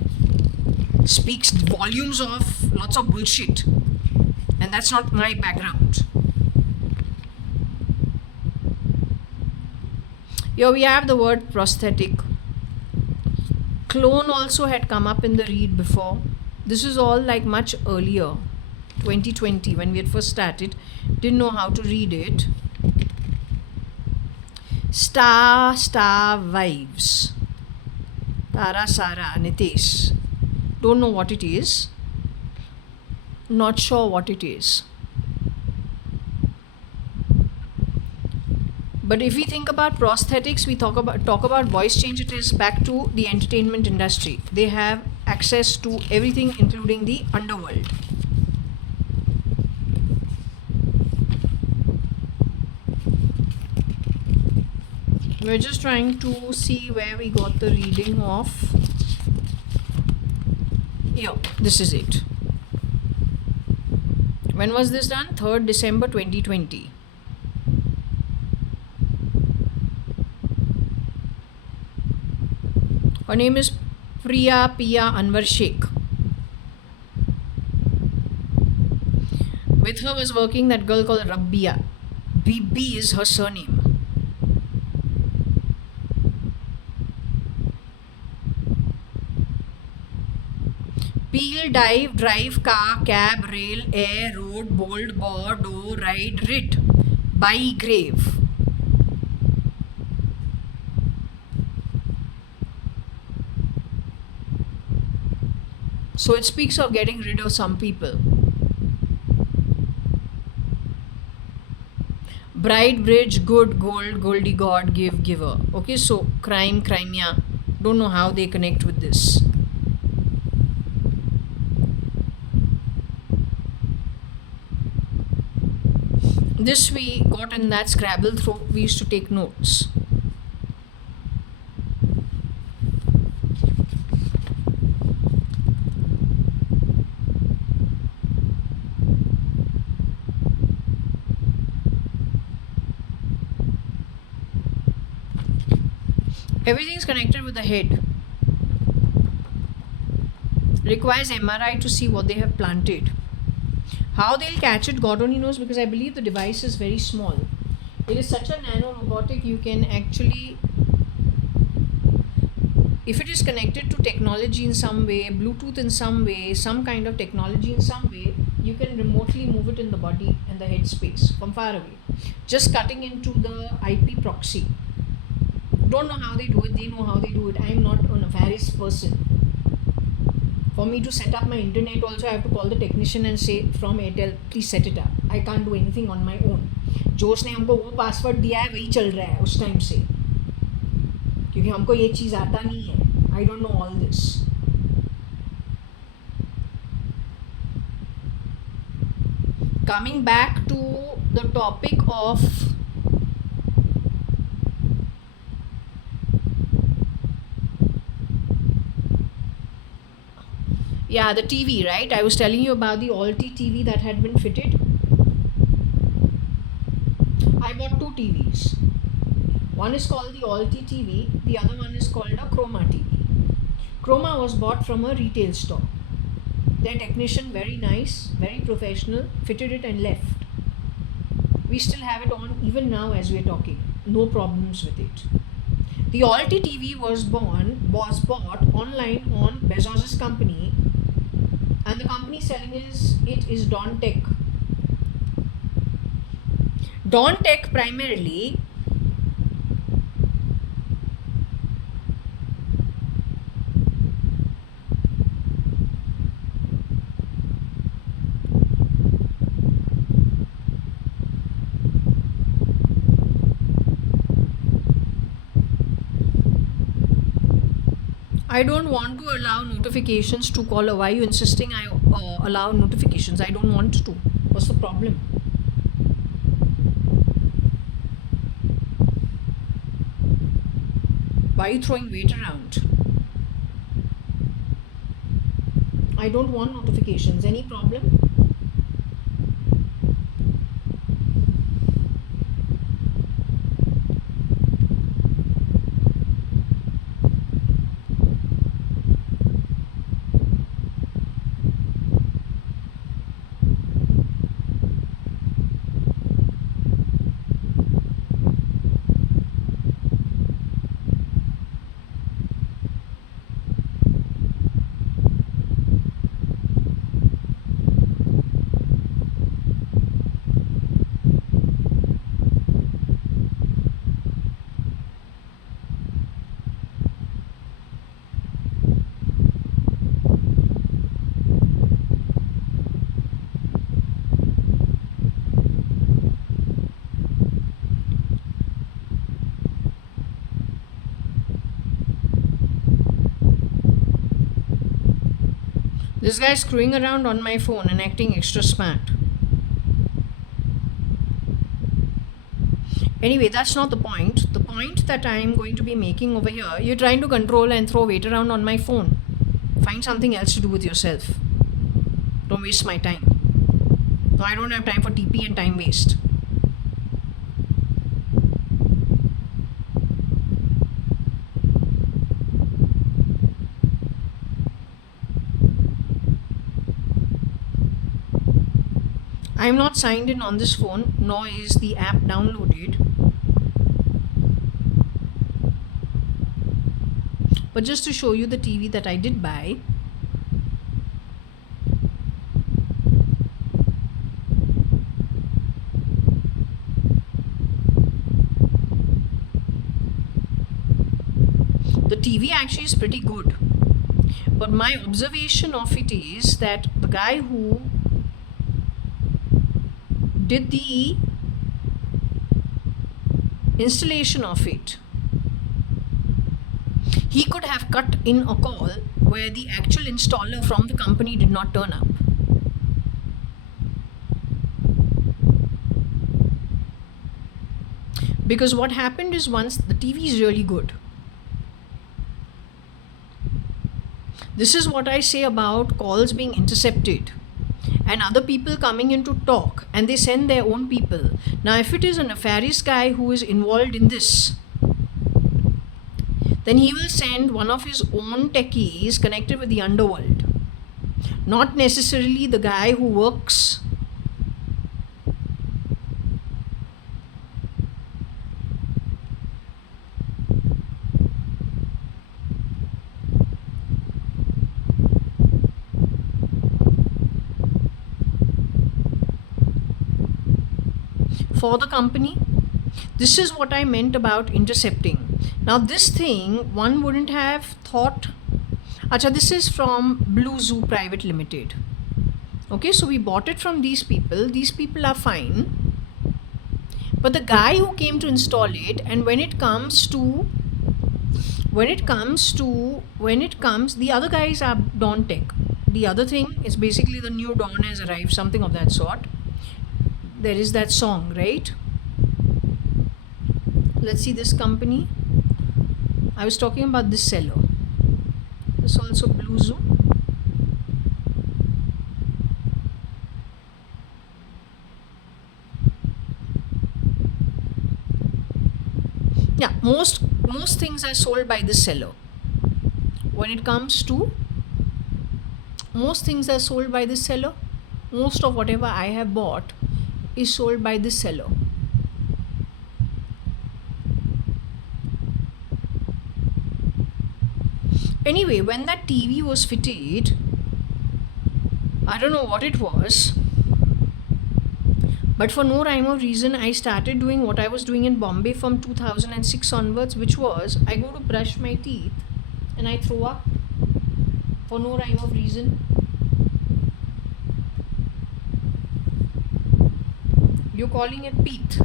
speaks volumes of lots of bullshit. And that's not my background. Here we have the word prosthetic. Clone also had come up in the read before. This is all like much earlier, 2020, when we had first started. Didn't know how to read it. Star Wives. Tara, Sara, Nitesh. Don't know what it is. Not sure what it is. But if we think about prosthetics, we talk about voice change, it is back to the entertainment industry. They have access to everything, including the underworld. We're just trying to see where we got the reading of. Yeah, this is it. When was this done? 3rd December 2020. Her name is Priya Anwar Sheikh. With her was working that girl called Rabbia. Bibi is her surname. Peel, dive, drive, car, cab, rail, air, road, bold, bore, do, ride, writ, buy, grave. So it speaks of getting rid of some people. Bride, bridge, good, gold, goldie, god, give, giver. Okay, so crime, crimea. Don't know how they connect with this. This we got in that Scrabble through. We used to take notes. Everything is connected with the head. Requires MRI to see what they have planted. How they'll catch it, God only knows, because I believe the device is very small. It is such a nano robotic, you can actually, if it is connected to technology in some way, Bluetooth in some way, some kind of technology in some way, you can remotely move it in the body and the head space from far away. Just cutting into the IP proxy. Don't know how they do it, they know how they do it. I am not a nefarious person. For me to set up my internet also, I have to call the technician and say from Airtel, please set it up. I can't do anything on my own. जो उसने हमको वो password दिया है वही चल रहा है उस टाइम से, क्योंकि हमको ये चीज़ आता नहीं है. I don't know all this. Coming back to the topic of the TV, right? I was telling you about the Alti TV that had been fitted. I bought two TVs. One is called the Alti TV, the other one is called a Chroma TV. Chroma was bought from a retail store. Their technician, very nice, very professional, fitted it and left. We still have it on even now as we are talking. No problems with it. The Alti TV was bought online on Bezos's company, and the company selling it is Dawn Tech. Dawn Tech primarily I don't want to allow notifications to caller. Why are you insisting I allow notifications? I don't want to. What's the problem? Why are you throwing weight around? I don't want notifications. Any problem? This guy is screwing around on my phone and acting extra smart. Anyway, that's not the point. The point that I am going to be making over here, you're trying to control and throw weight around on my phone. Find something else to do with yourself. Don't waste my time. No, I don't have time for TP and time waste. I am not signed in on this phone, nor is the app downloaded. But just to show you the TV that I did buy, the TV actually is pretty good. But my observation of it is that the guy who did the installation of it, he could have cut in a call where the actual installer from the company did not turn up. Because what happened is, once the TV is really good. This is what I say about calls being intercepted and other people coming in to talk, and they send their own people. Now, if it is a nefarious guy who is involved in this, then he will send one of his own techies connected with the underworld. Not necessarily the guy who works for the company. This is what I meant about intercepting. Now, this thing one wouldn't have thought. Acha, this is from Blue Zoo Private Limited. Okay, so we bought it from these people. These people are fine. But the guy who came to install it, and when it comes, the other guys are Dawn Tech. The other thing is basically the new dawn has arrived, something of that sort. There is that song, right? Let's see this company. I was talking about this seller. This also Blue Zoo. Yeah, most things are sold by this seller. When it comes to most things are sold by this seller. Most of whatever I have bought is sold by this seller. Anyway, when that TV was fitted, I don't know what it was, but for no rhyme or reason, I started doing what I was doing in Bombay from 2006 onwards, which was I go to brush my teeth and I throw up for no rhyme or reason. You're calling it pith.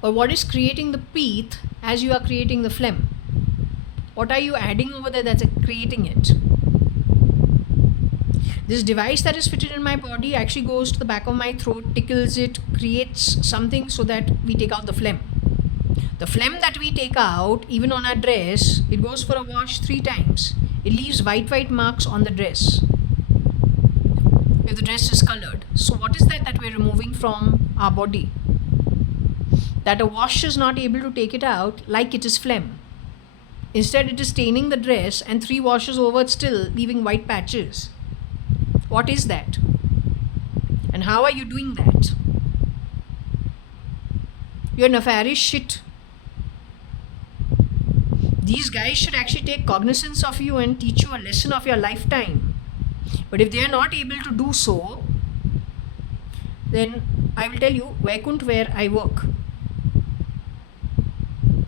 But what is creating the pith as you are creating the phlegm? What are you adding over there that's creating it? This device that is fitted in my body actually goes to the back of my throat, tickles it, creates something so that we take out the phlegm. The phlegm that we take out, even on our dress, it goes for a wash 3 times. It leaves white marks on the dress if the dress is colored. So what is that we're removing from our body? That a wash is not able to take it out, like it is phlegm. Instead, it is staining the dress and 3 washes over still, leaving white patches. What is that? And how are you doing that? You're nefarious shit. These guys should actually take cognizance of you and teach you a lesson of your lifetime. But if they are not able to do so, then I will tell you, Vaikunt, where I work.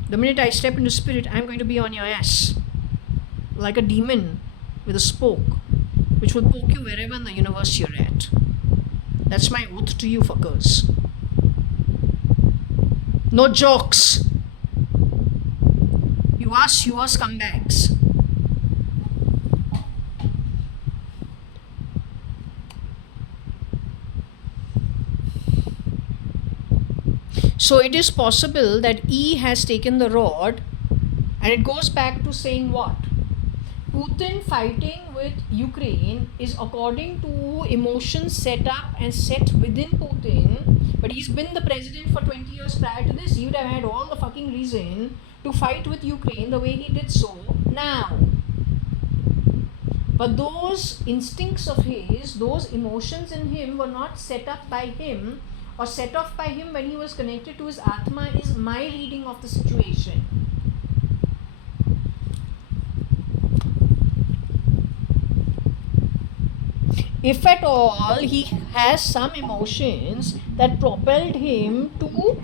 The minute I step into spirit, I'm going to be on your ass. Like a demon with a spoke, which will poke you wherever in the universe you're at. That's my oath to you fuckers. No jokes. You are scumbags. So it is possible that E has taken the rod, and it goes back to saying what? Putin fighting with Ukraine is according to emotions set up and set within Putin, but he's been the president for 20 years prior to this. He would have had all the fucking reason to fight with Ukraine the way he did so now. But those instincts of his, those emotions in him were not set up by him or set off by him when he was connected to his Atma, is my reading of the situation. If at all he has some emotions that propelled him to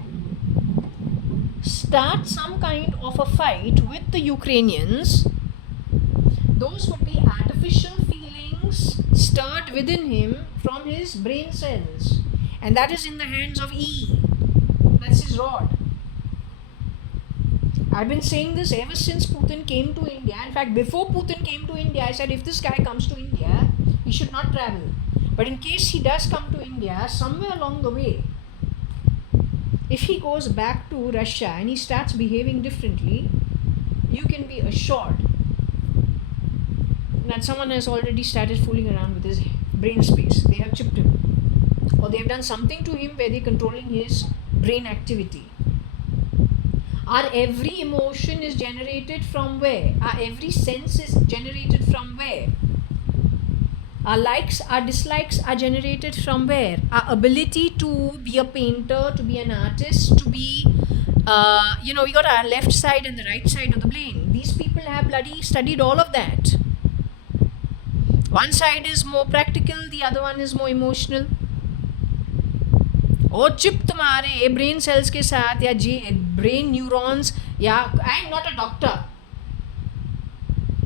start some kind of a fight with the Ukrainians, those would be artificial feelings stirred within him from his brain cells. And that is in the hands of E. That's his rod. I've been saying this ever since Putin came to India. In fact, before Putin came to India, I said if this guy comes to India, he should not travel. But in case he does come to India, somewhere along the way, if he goes back to Russia and he starts behaving differently, you can be assured that someone has already started fooling around with his brain space. They have chipped him. Or they have done something to him where they're controlling his brain activity. Our every emotion is generated from where? Our every sense is generated from where? Our likes, our dislikes are generated from where? Our ability to be a painter, to be an artist, to be, we got our left side and the right side of the brain. These people have bloody studied all of that. One side is more practical, the other one is more emotional. और chip तुम्हारे brain cells के साथ या brain neurons या I am not a doctor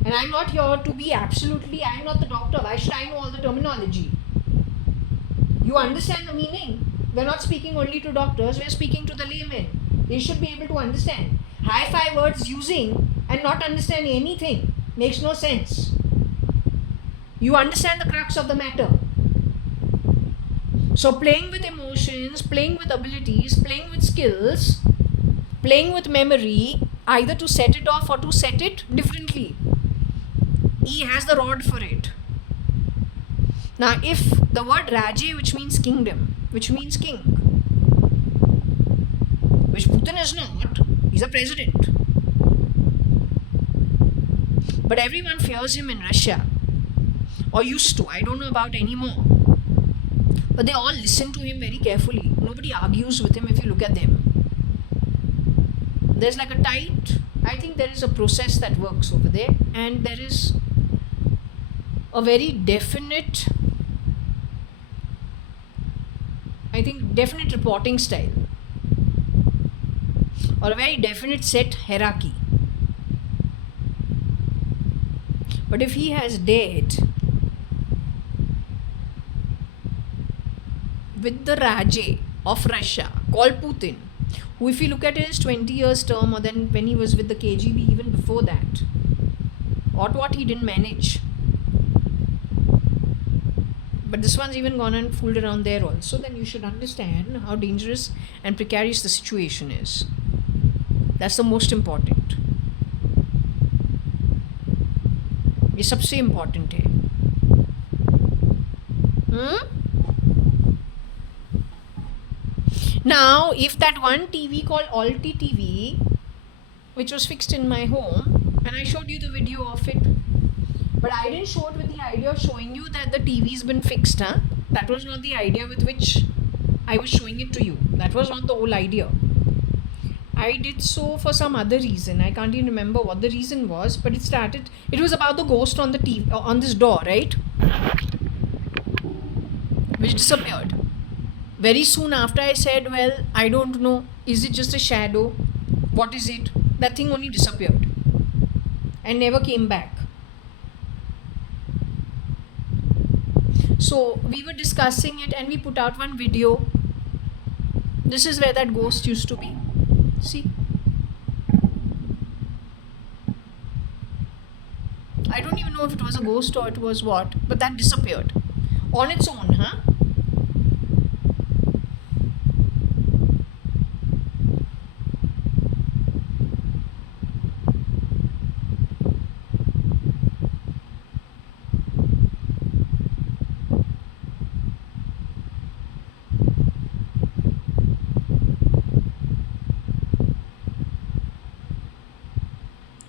and I'm not here to be absolutely, I'm not the doctor, why should I know all the terminology? You understand the meaning? We're not speaking only to doctors, we're speaking to the laymen. They should be able to understand. Hi-fi words using and not understanding anything makes no sense. You understand the crux of the matter. So playing with emotions, playing with abilities, playing with skills, playing with memory, either to set it off or to set it differently. He has the rod for it. Now, if the word Raje, which means kingdom, which means king, which Putin is not, he's a president. But everyone fears him in Russia, or used to, I don't know about anymore. But they all listen to him very carefully. Nobody argues with him if you look at them. There's like a tight, I think there is a process that works over there, and there is a very definite, definite reporting style, or a very definite set hierarchy. But if he has dared with the Raje of Russia called Putin, who, if you look at his 20 years term, or then when he was with the KGB even before that, what he didn't manage. But this one's even gone and fooled around there also. Then you should understand how dangerous and precarious the situation is. That's the most important. ये सबसे important है. Now, if that one TV called Alti TV, which was fixed in my home, and I showed you the video of it, but I didn't show it with the idea of showing you that the TV's been fixed, huh? That was not the idea with which I was showing it to you. That was not the whole idea. I did so for some other reason. I can't even remember what the reason was, but it was about the ghost on the TV, on this door, right? Which disappeared. Very soon after I said, well, I don't know, is it just a shadow? What is it? That thing only disappeared and never came back. So we were discussing it and we put out one video. This is where that ghost used to be. See? I don't even know if it was a ghost or it was what, but that disappeared on its own, huh?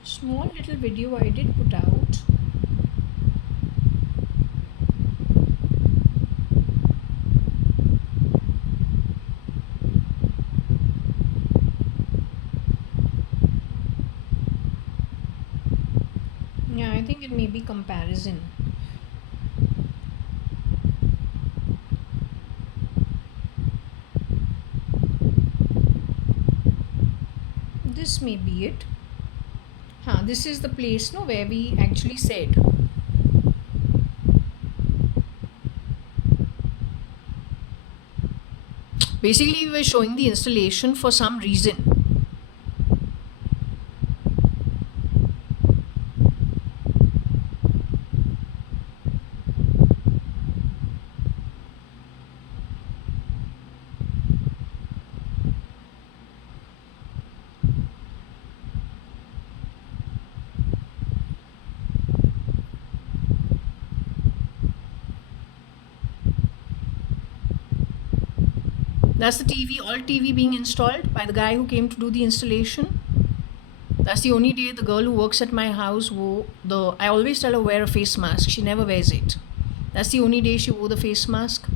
Small little video I did put out. Yeah, I think it may be comparison. This may be it. This is the place where we actually said. Basically, we were showing the installation for some reason. That's the TV, all TV being installed by the guy who came to do the installation. That's the only day the girl who works at my house I always tell her wear a face mask. She never wears it. That's the only day she wore the face mask.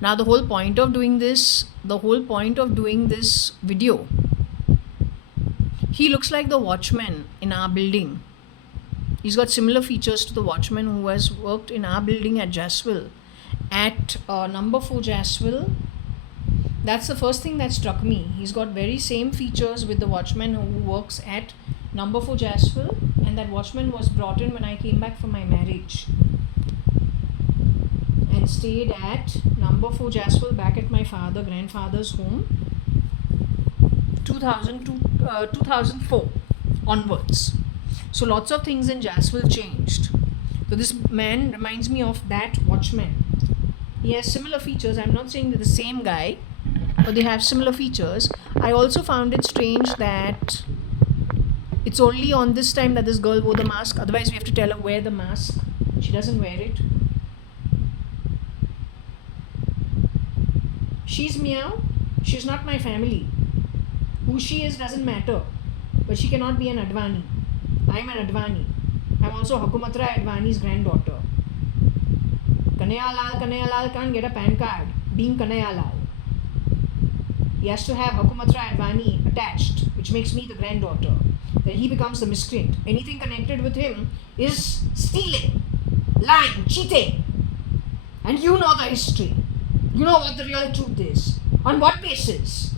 Now the whole point of doing this video, he looks like the watchman in our building. He's got similar features to the watchman who has worked in our building at Jaswell, at number 4 Jaswell. That's the first thing that struck me. He's got very same features with the watchman who works at number 4 Jaswell, and that watchman was brought in when I came back from my marriage and stayed at number 4 Jaswell back at my grandfather's home, 2004 onwards. So lots of things in Jaswell changed. So this man reminds me of that watchman. He has similar features. I'm not saying they're the same guy, but they have similar features. I also found it strange that it's only on this time that this girl wore the mask. Otherwise, we have to tell her wear the mask. She doesn't wear it. She's meow. She's not my family. Who she is doesn't matter. But she cannot be an Advani. I'm an Advani. I'm also Hukumatra Advani's granddaughter. Kanayalal can't get a PAN card being Kanayalal. He has to have Hukumatra Advani attached, which makes me the granddaughter. Then he becomes the miscreant. Anything connected with him is stealing, lying, cheating. And you know the history. You know what the real truth is. On what basis?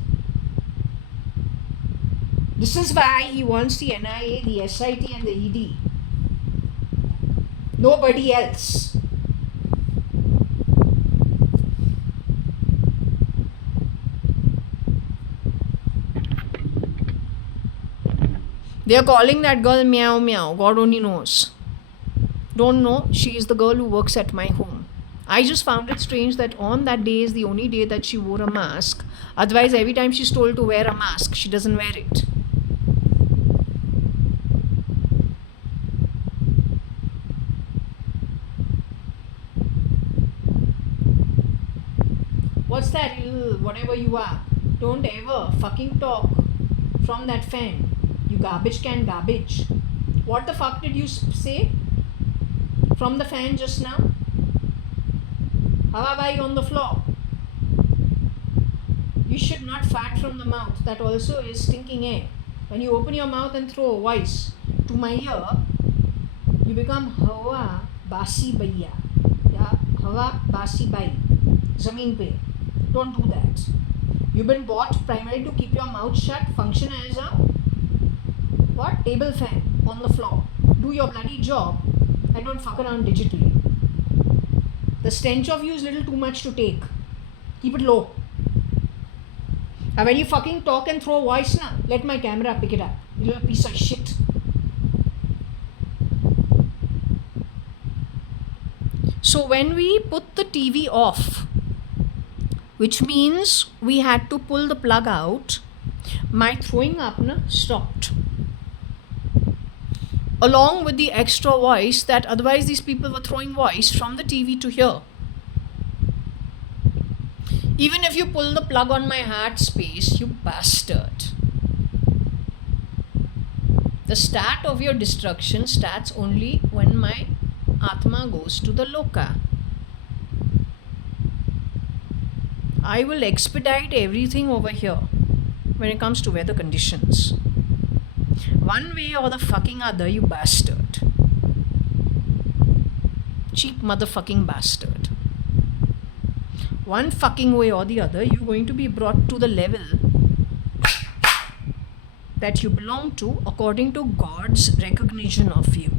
This is why he wants the NIA, the SIT and the ED. Nobody else. They are calling that girl meow meow. God only knows. Don't know. She is the girl who works at my home. I just found it strange that on that day is the only day that she wore a mask. Otherwise, every time she's told to wear a mask, she doesn't wear it. What's that? Whatever you are. Don't ever fucking talk from that fan. You garbage can garbage. What the fuck did you say from the fan just now? Hawabai on the floor. You should not fart from the mouth. That also is stinking air. When you open your mouth and throw a voice to my ear, you become Hawa Basi Baiya. Yeah, Hawa Basi Bai. Zameen pe. Don't do that. You've been bought primarily to keep your mouth shut, function as a what? Table fan on the floor. Do your bloody job and don't fuck around digitally. The stench of you is a little too much to take. Keep it low. And when you fucking talk and throw a voice now, let my camera pick it up. You little piece of shit. So when we put the TV off, which means we had to pull the plug out, my throwing up stopped. Along with the extra voice that otherwise these people were throwing voice from the TV to here. Even if you pull the plug on my heart space, you bastard. The start of your destruction starts only when my Atma goes to the Loka. I will expedite everything over here when it comes to weather conditions. One way or the fucking other, you bastard. Cheap motherfucking bastard. One fucking way or the other, you're going to be brought to the level that you belong to according to God's recognition of you.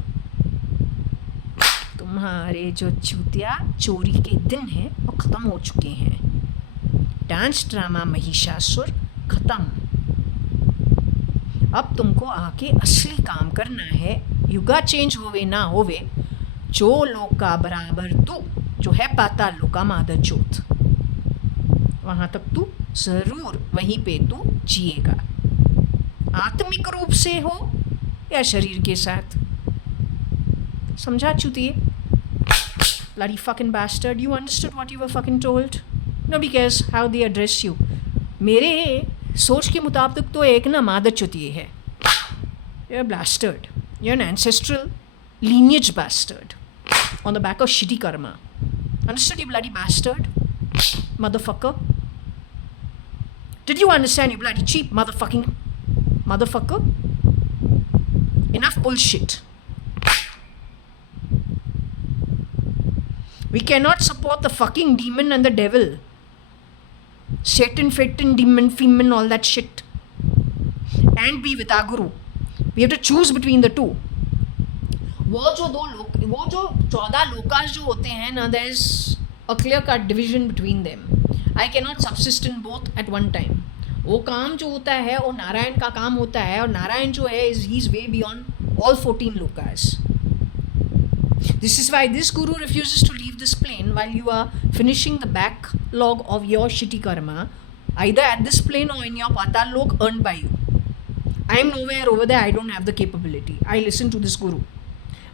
तुम्हारे जो चूतिया चोरी के दिन हैं वो खत्म हो चुके हैं. डांस ड्रामा महिषासुर खत्म. अब तुमको आके असली काम करना है. युगा चेंज होवे ना होवे, जो लोग का बराबर तू जो है पाता लोका मादर जोत, वहाँ तक तू ज़रूर वहीं पे तू जिएगा. आत्मिक रूप से हो या शरीर के साथ. समझा चुतिए? Bloody fucking bastard. You understood what you were fucking told? Nobody cares how they address you. मेरे सोच के मुताबिक तो एक ना मादच्युति है. You're a bastard. You're an ancestral lineage bastard on the back of shitty karma. Understood, you bloody bastard? Motherfucker. Did you understand, you bloody cheap motherfucking motherfucker? Enough bullshit. We cannot support the fucking demon and the devil. Satan, Fatan, demon, femen, all that shit. And be with our guru. We have to choose between the two. वो जो 14 Lucas जो होते हैं ना, there is a clear cut division between them. I cannot subsist in both at one time. वो काम जो होता है वो नारायण का काम होता है, और नारायण जो है he is way beyond all 14 lokas. This is why this guru refuses to leave this plane while you are finishing the backlog of your shitty karma, either at this plane or in your patal lok earned by you. I am nowhere over there. I don't have the capability. I listen to this guru.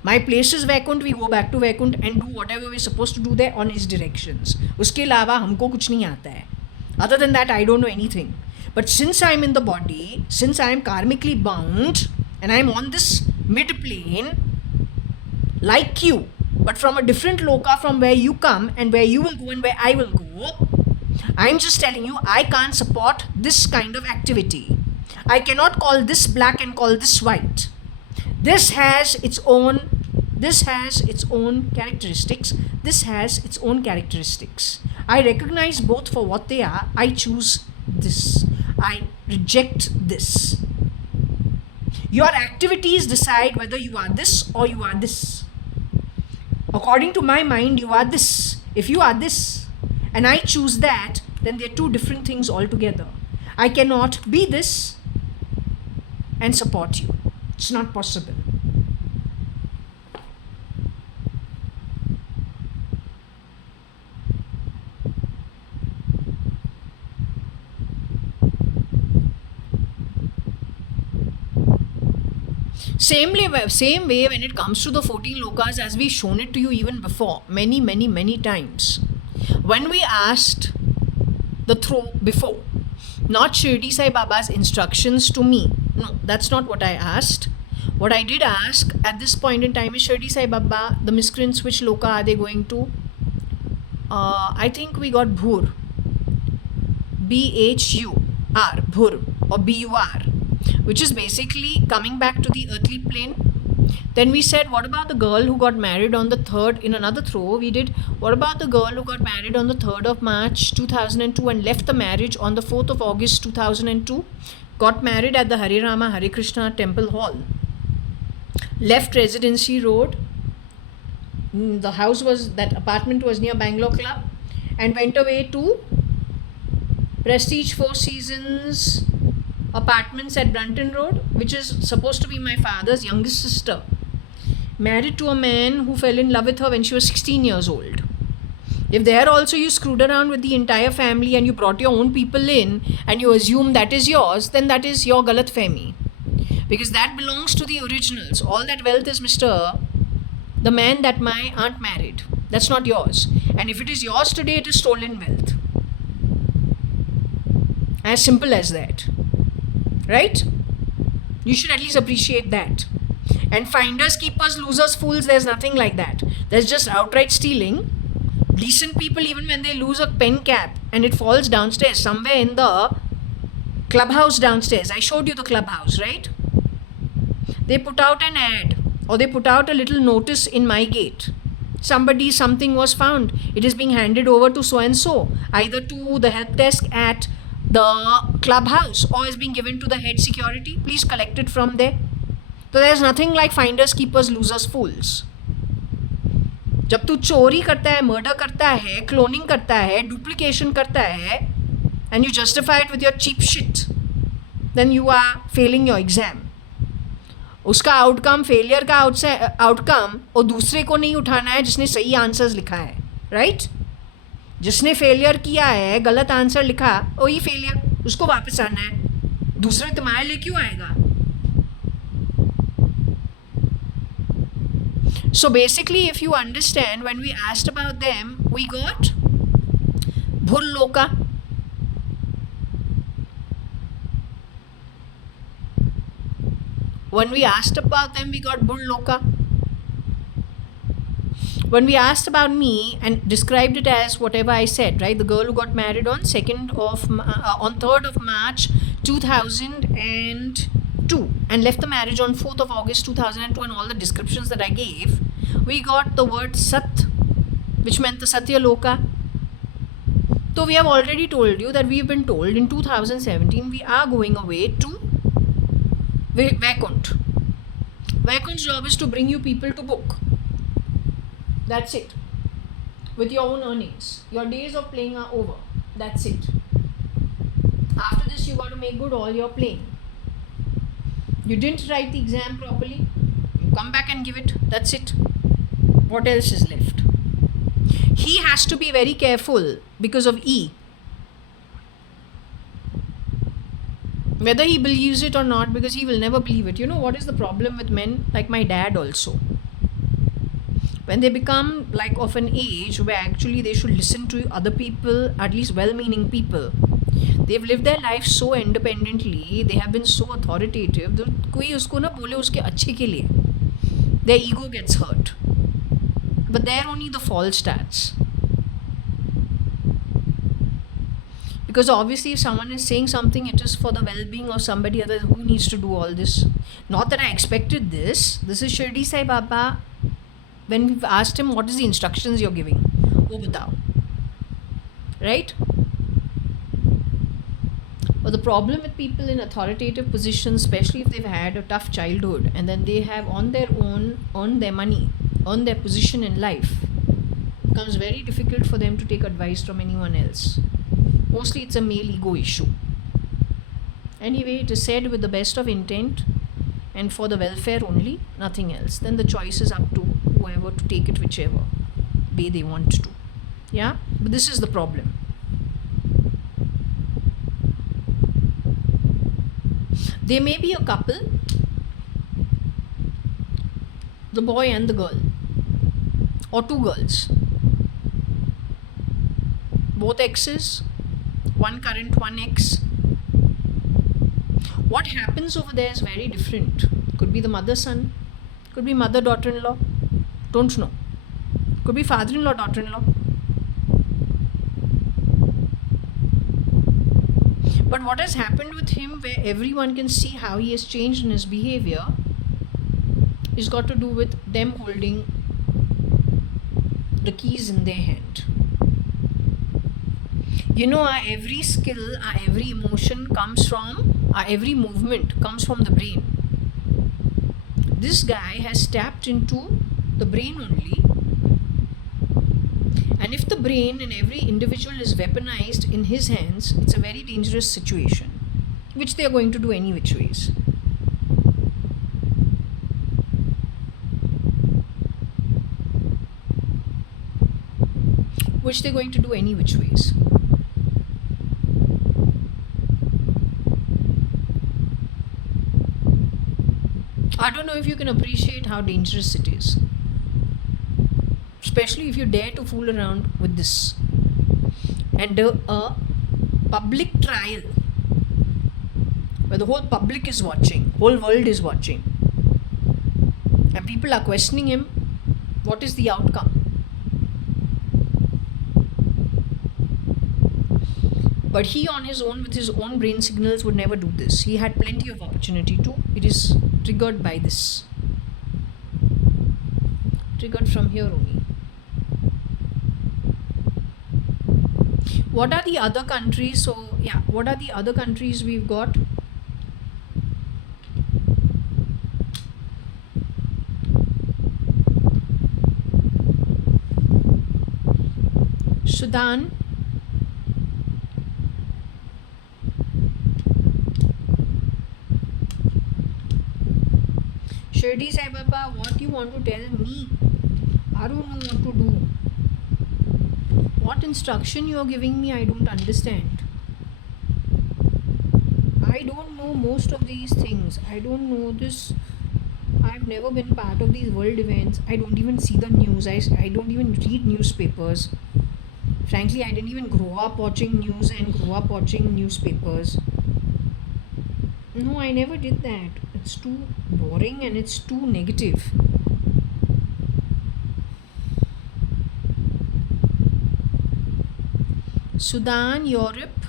My place is Vaikunt. We go back to Vaikunt and do whatever we're supposed to do there on his directions. उसके अलावा हमको कुछ नहीं आता है. Other than that, I don't know anything. But since I'm in the body, since I'm karmically bound, and I'm on this mid-plane, like you, but from a different loka from where you come and where you will go and where I will go, I'm just telling you, I can't support this kind of activity. I cannot call this black and call this white. This has its own characteristics. This has its own characteristics. I recognize both for what they are. I choose this. I reject this. Your activities decide whether you are this or you are this. According to my mind, you are this. If you are this and I choose that, then they're two different things altogether. I cannot be this and support you. It's not possible. Same way when it comes to the 14 lokas, as we've shown it to you even before, many times. When we asked the throw before, not Shirdi Sai Baba's instructions to me. No, that's not what I asked. What I did ask at this point in time is, Shirdi Sai Baba, the miscreants, which loka are they going to? I think we got Bhur. B-H-U-R, Bhur, or B-U-R, which is basically coming back to the earthly plane. Then we said, what about the girl who got married on the 3rd, in another throw we did, what about the girl who got married on the 3rd of March 2002 and left the marriage on the 4th of August 2002, got married at the Hare Rama Hare Krishna Temple Hall, left Residency Road, that apartment was near Bangalore Club, and went away to Prestige Four Seasons apartments at Brunton Road, which is supposed to be my father's youngest sister, married to a man who fell in love with her when she was 16 years old. If there also you screwed around with the entire family and you brought your own people in and you assume that is yours, then that is your galat fehmi, because that belongs to the originals. All that wealth is the man that my aunt married. That's not yours. And if it is yours today, it is stolen wealth. As simple as that. Right? You should at least appreciate that. And finders, keepers, losers, fools, there's nothing like that. There's just outright stealing. Decent people, even when they lose a pen cap and it falls downstairs, somewhere in the clubhouse downstairs. I showed you the clubhouse, right? They put out an ad, or they put out a little notice in my gate. Something was found. It is being handed over to so and so, either to the help desk at the clubhouse or is being given to the head security. Please collect it from there. So there's nothing like finders, keepers, losers, fools. जब तू चोरी करता है, murder करता है, cloning करता है, duplication करता है, and you justify it with your cheap shit, then you are failing your exam. उसका आउटकम, फेलियर का आउटकम और दूसरे को नहीं उठाना है जिसने सही आंसर्स लिखा है, राइट? जिसने फेलियर किया है, गलत आंसर लिखा, वही फेलियर, उसको वापस आना है. दूसरे तुम्हारे लिए क्यों आएगा? So basically, if you understand, when we asked about them, we got Bhur Loka. When we asked about them, we got bull loka. When we asked about me and described it as whatever I said, right? The girl who got married on on 3rd of March 2002 and left the marriage on 4th of August 2002, and all the descriptions that I gave, we got the word Sat, which meant the Satya Loka. So we have already told you that we've been told in 2017 we are going away to Vaikunt. Vaikunt's job is to bring you people to book. That's it. With your own earnings. Your days of playing are over. That's it. After this, you got to make good all your playing. You didn't write the exam properly. You come back and give it. That's it. What else is left? He has to be very careful because of E. Whether he believes it or not, because he will never believe it. You know what is the problem with men? Like my dad also. When they become like of an age where actually they should listen to other people, at least well-meaning people, they've lived their life so independently, they have been so authoritative, कोई उसको ना बोले उसके अच्छे के लिए, their ego gets hurt. But they're only the false stats. Because obviously if someone is saying something, it is for the well-being of somebody other. Who needs to do all this? Not that I expected this. This is Shirdi Sai Baba. When we've asked him, what is the instructions you're giving? Wo batao. Right? But the problem with people in authoritative positions, especially if they've had a tough childhood and then they have on their own earned their money, earned their position in life, it becomes very difficult for them to take advice from anyone else. Mostly it's a male ego issue. Anyway, it is said with the best of intent and for the welfare only, nothing else. Then the choice is up to whoever to take it whichever way they want to. Yeah? But this is the problem. There may be a couple, the boy and the girl, or two girls, both exes, one current, one ex. What happens over there is very different. Could be the mother-son, could be mother-daughter-in-law, don't know. Could be father-in-law, daughter-in-law. But what has happened with him, where everyone can see how he has changed in his behavior, is got to do with them holding the keys in their hand. You know, our every skill, our every emotion comes from, our every movement comes from the brain. This guy has tapped into the brain only. And if the brain in every individual is weaponized in his hands, it's a very dangerous situation, which they are going to do any which ways. Which they're going to do any which ways. I don't know if you can appreciate how dangerous it is. Especially if you dare to fool around with this. And a public trial where the whole public is watching, whole world is watching, and people are questioning him, what is the outcome? But he on his own, with his own brain signals, would never do this. He had plenty of opportunity to. It is triggered by this. Triggered from here only. What are the other countries? So, yeah, what are the other countries we've got? Sudan, Shirdi Sai Baba, what you want to tell me? I don't know what to do. What instruction you are giving me, I don't understand. I don't know most of these things. I don't know this. I've never been part of these world events. I don't even see the news. I don't even read newspapers. Frankly, I didn't even grow up watching news and grow up watching newspapers. No, I never did that. It's too boring and it's too negative. Sudan, Europe.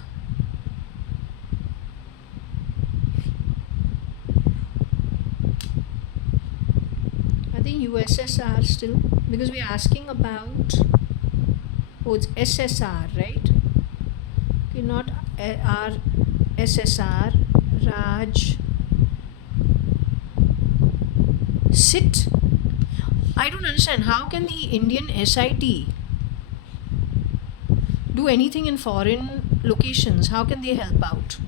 I think USSR still, because we're asking about, oh, it's SSR, right? Okay, not R, SSR, Raj, sit. I don't understand. How can the Indian SIT do anything in foreign locations? How can they help out?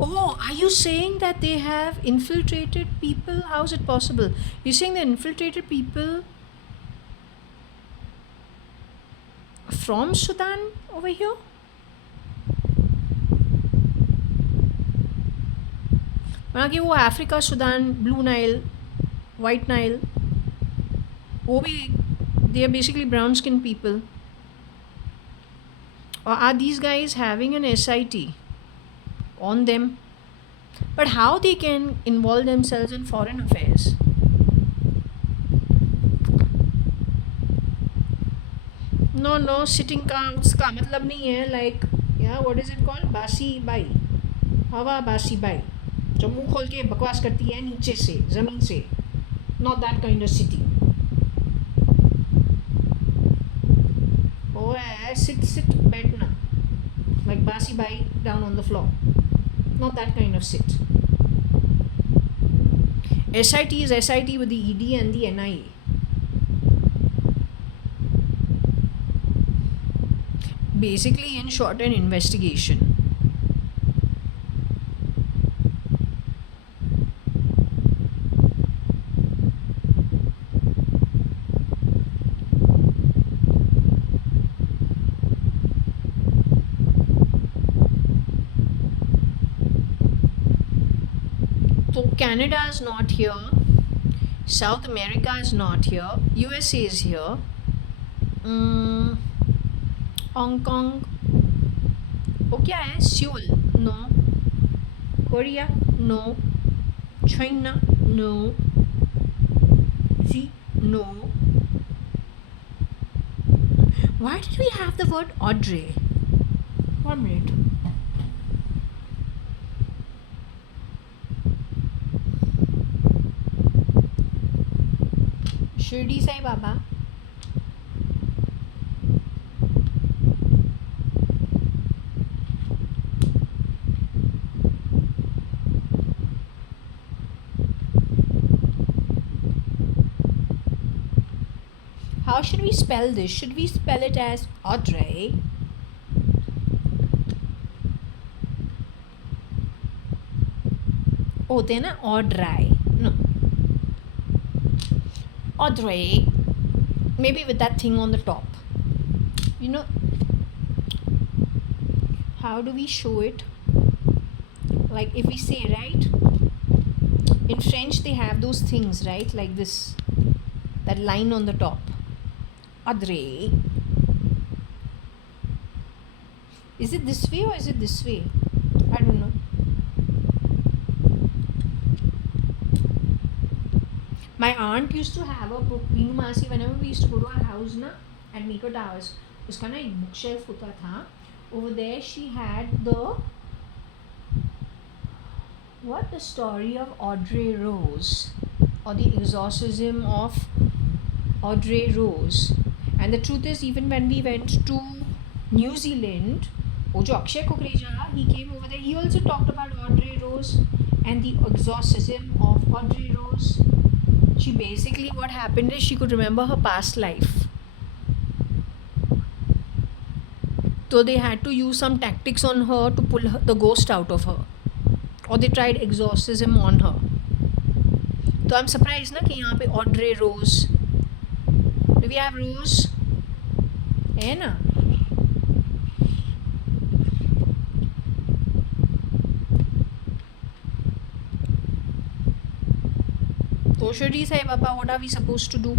Oh, are you saying that they have infiltrated people? How is it possible? You're saying they infiltrated people from Sudan over here? कि वो Africa, Sudan, blue Nile, white Nile, वो भी they are basically brown skinned people. Or are these guys having an SIT on them? But how they can involve themselves in foreign affairs? No, sitting का उसका मतलब नहीं है, like, yeah, what is it called? बासी by, हवा बासी by, जो मुंह खोल के बकवास करती है नीचे से, ज़मीन से. Not that kind of city. Oh, sit, बैठना, like बासी by down on the floor. Not that kind of sit. SIT is SIT with the ED and the NIA. Basically, in short, an investigation. So Canada is not here, South America is not here, USA is here, Hong Kong, वो क्या है? Seoul, no. Korea, no. China, no. See, no. Why did we have the word Audrey? 1 minute. Shirdi Sai Baba. How should we spell this? Should we spell it as Audrey? Oh, then Audrey. No. Audrey. Maybe with that thing on the top. You know, how do we show it? Like if we say, right? In French, they have those things, right? Like this, that line on the top. Audrey. Is it this way or is it this way? I don't know. My aunt used to have a book, Meenu Masi, whenever we used to go to her house na, at Miko Towers, uska na ek bookshelf hota tha. Over there she had the story of Audrey Rose, or the exorcism of Audrey Rose. And the truth is, even when we went to New Zealand, Ojo Akshay Kukreja, he came over there, he also talked about Audrey Rose and the exorcism of Audrey Rose. She basically, what happened is she could remember her past life. So they had to use some tactics on her to pull the ghost out of her. Or they tried exorcism on her. So I'm surprised na कि यहाँ पे Audrey Rose. Do we have Rose? है ना? So Shirdi Sai Baba, what are we supposed to do?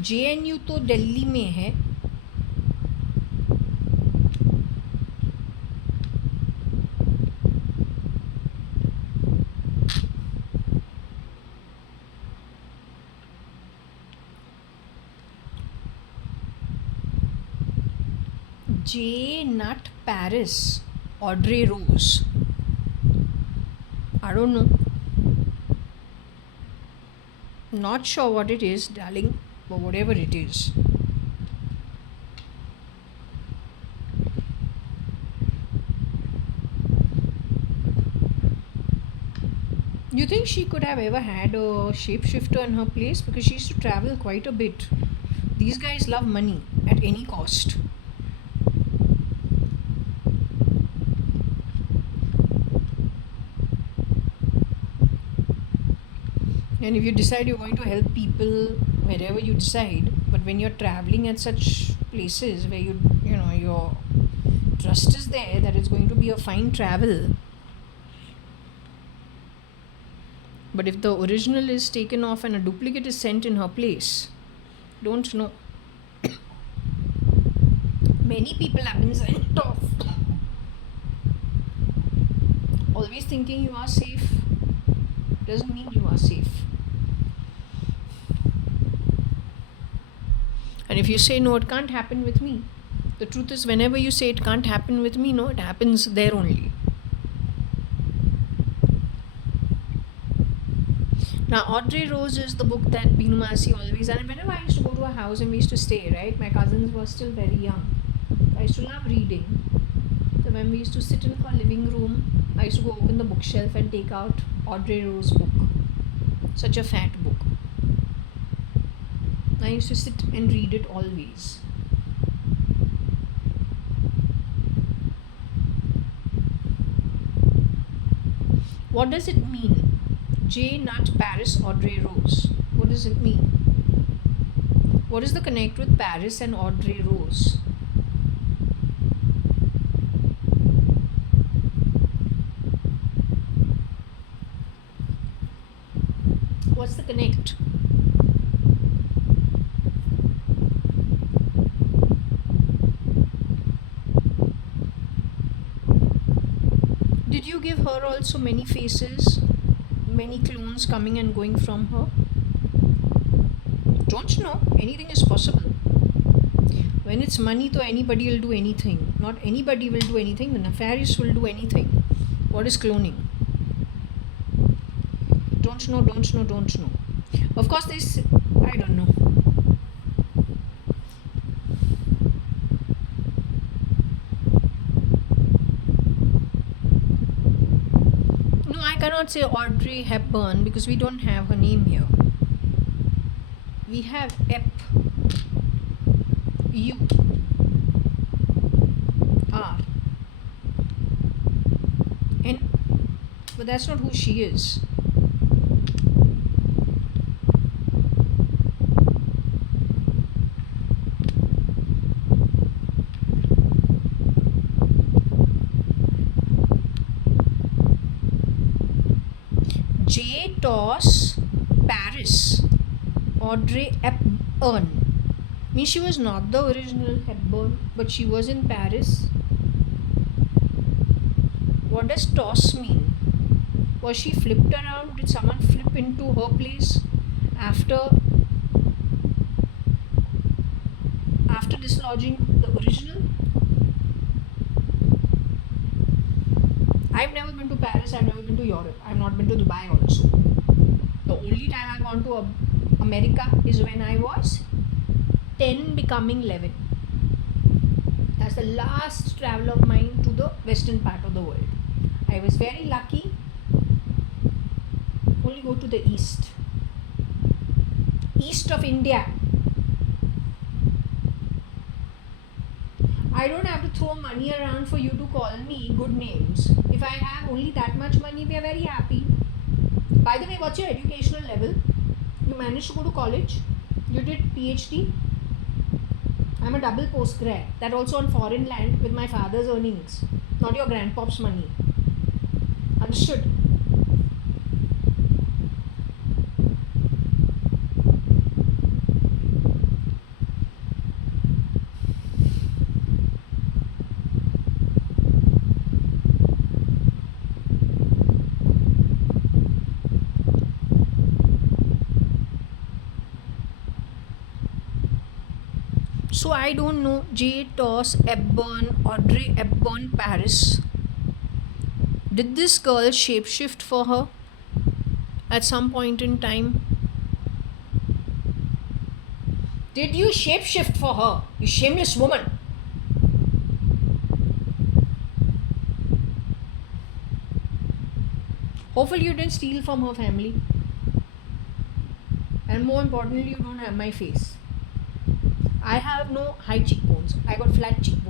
JNU तो दिल्ली में है. J Nut Paris, Audrey Rose. I don't know. Not sure what it is, darling, but whatever it is. You think she could have ever had a shapeshifter in her place? Because she used to travel quite a bit. These guys love money at any cost. And if you decide you're going to help people wherever you decide, but when you're traveling at such places where you know your trust is there that it's going to be a fine travel, but if the original is taken off and a duplicate is sent in her place, don't know. Many people have been sent off. Always thinking you are safe doesn't mean you are safe. And if you say no, it can't happen with me, the truth is whenever you say it can't happen with me, no, it happens there only. Now, Audrey Rose is the book that Binu Masi always, and whenever I used to go to a house and we used to stay, right, my cousins were still very young. I used to love reading. So when we used to sit in her living room, I used to go open the bookshelf and take out Audrey Rose's book. Such a fat book. I used to sit and read it always. What does it mean? J Nut Paris Audrey Rose. What does it mean? What is the connect with Paris and Audrey Rose? What's the connect? Did you give her also many faces? Many clones coming and going from her? Don't know. Anything is possible. When it's money, to anybody will do anything. Not anybody will do anything. The nefarious will do anything. What is cloning? Don't know. Of course, this I don't know. No, I cannot say Audrey Hepburn because we don't have her name here. We have Epur. But that's not who she is. J. Toss Paris Audrey Hepburn. Means she was not the original Hepburn, but she was in Paris. What does toss mean? Was she flipped around? Did someone flip into her place after dislodging the original? I've never been to Paris, I've never been to Europe, I've not been to Dubai also. The only time I've gone to America is when I was 10 becoming 11. That's the last travel of mine to the western part of the world. I was very lucky. Only go to the east of India. I don't have to throw money around for you to call me good names. If I have only that much money, we are very happy. By the way, what's your educational level? You managed to go to college? You did PhD? I'm a double postgrad. That also on foreign land with my father's earnings, not your grandpop's money. Understood? So I don't know. Jade Toss Hepburn, Audrey Hepburn, Paris. Did this girl shapeshift for her at some point in time? Did you shapeshift for her, you shameless woman? Hopefully, you didn't steal from her family. And more importantly, you don't have my face. I have no high cheekbones. I got flat cheekbones.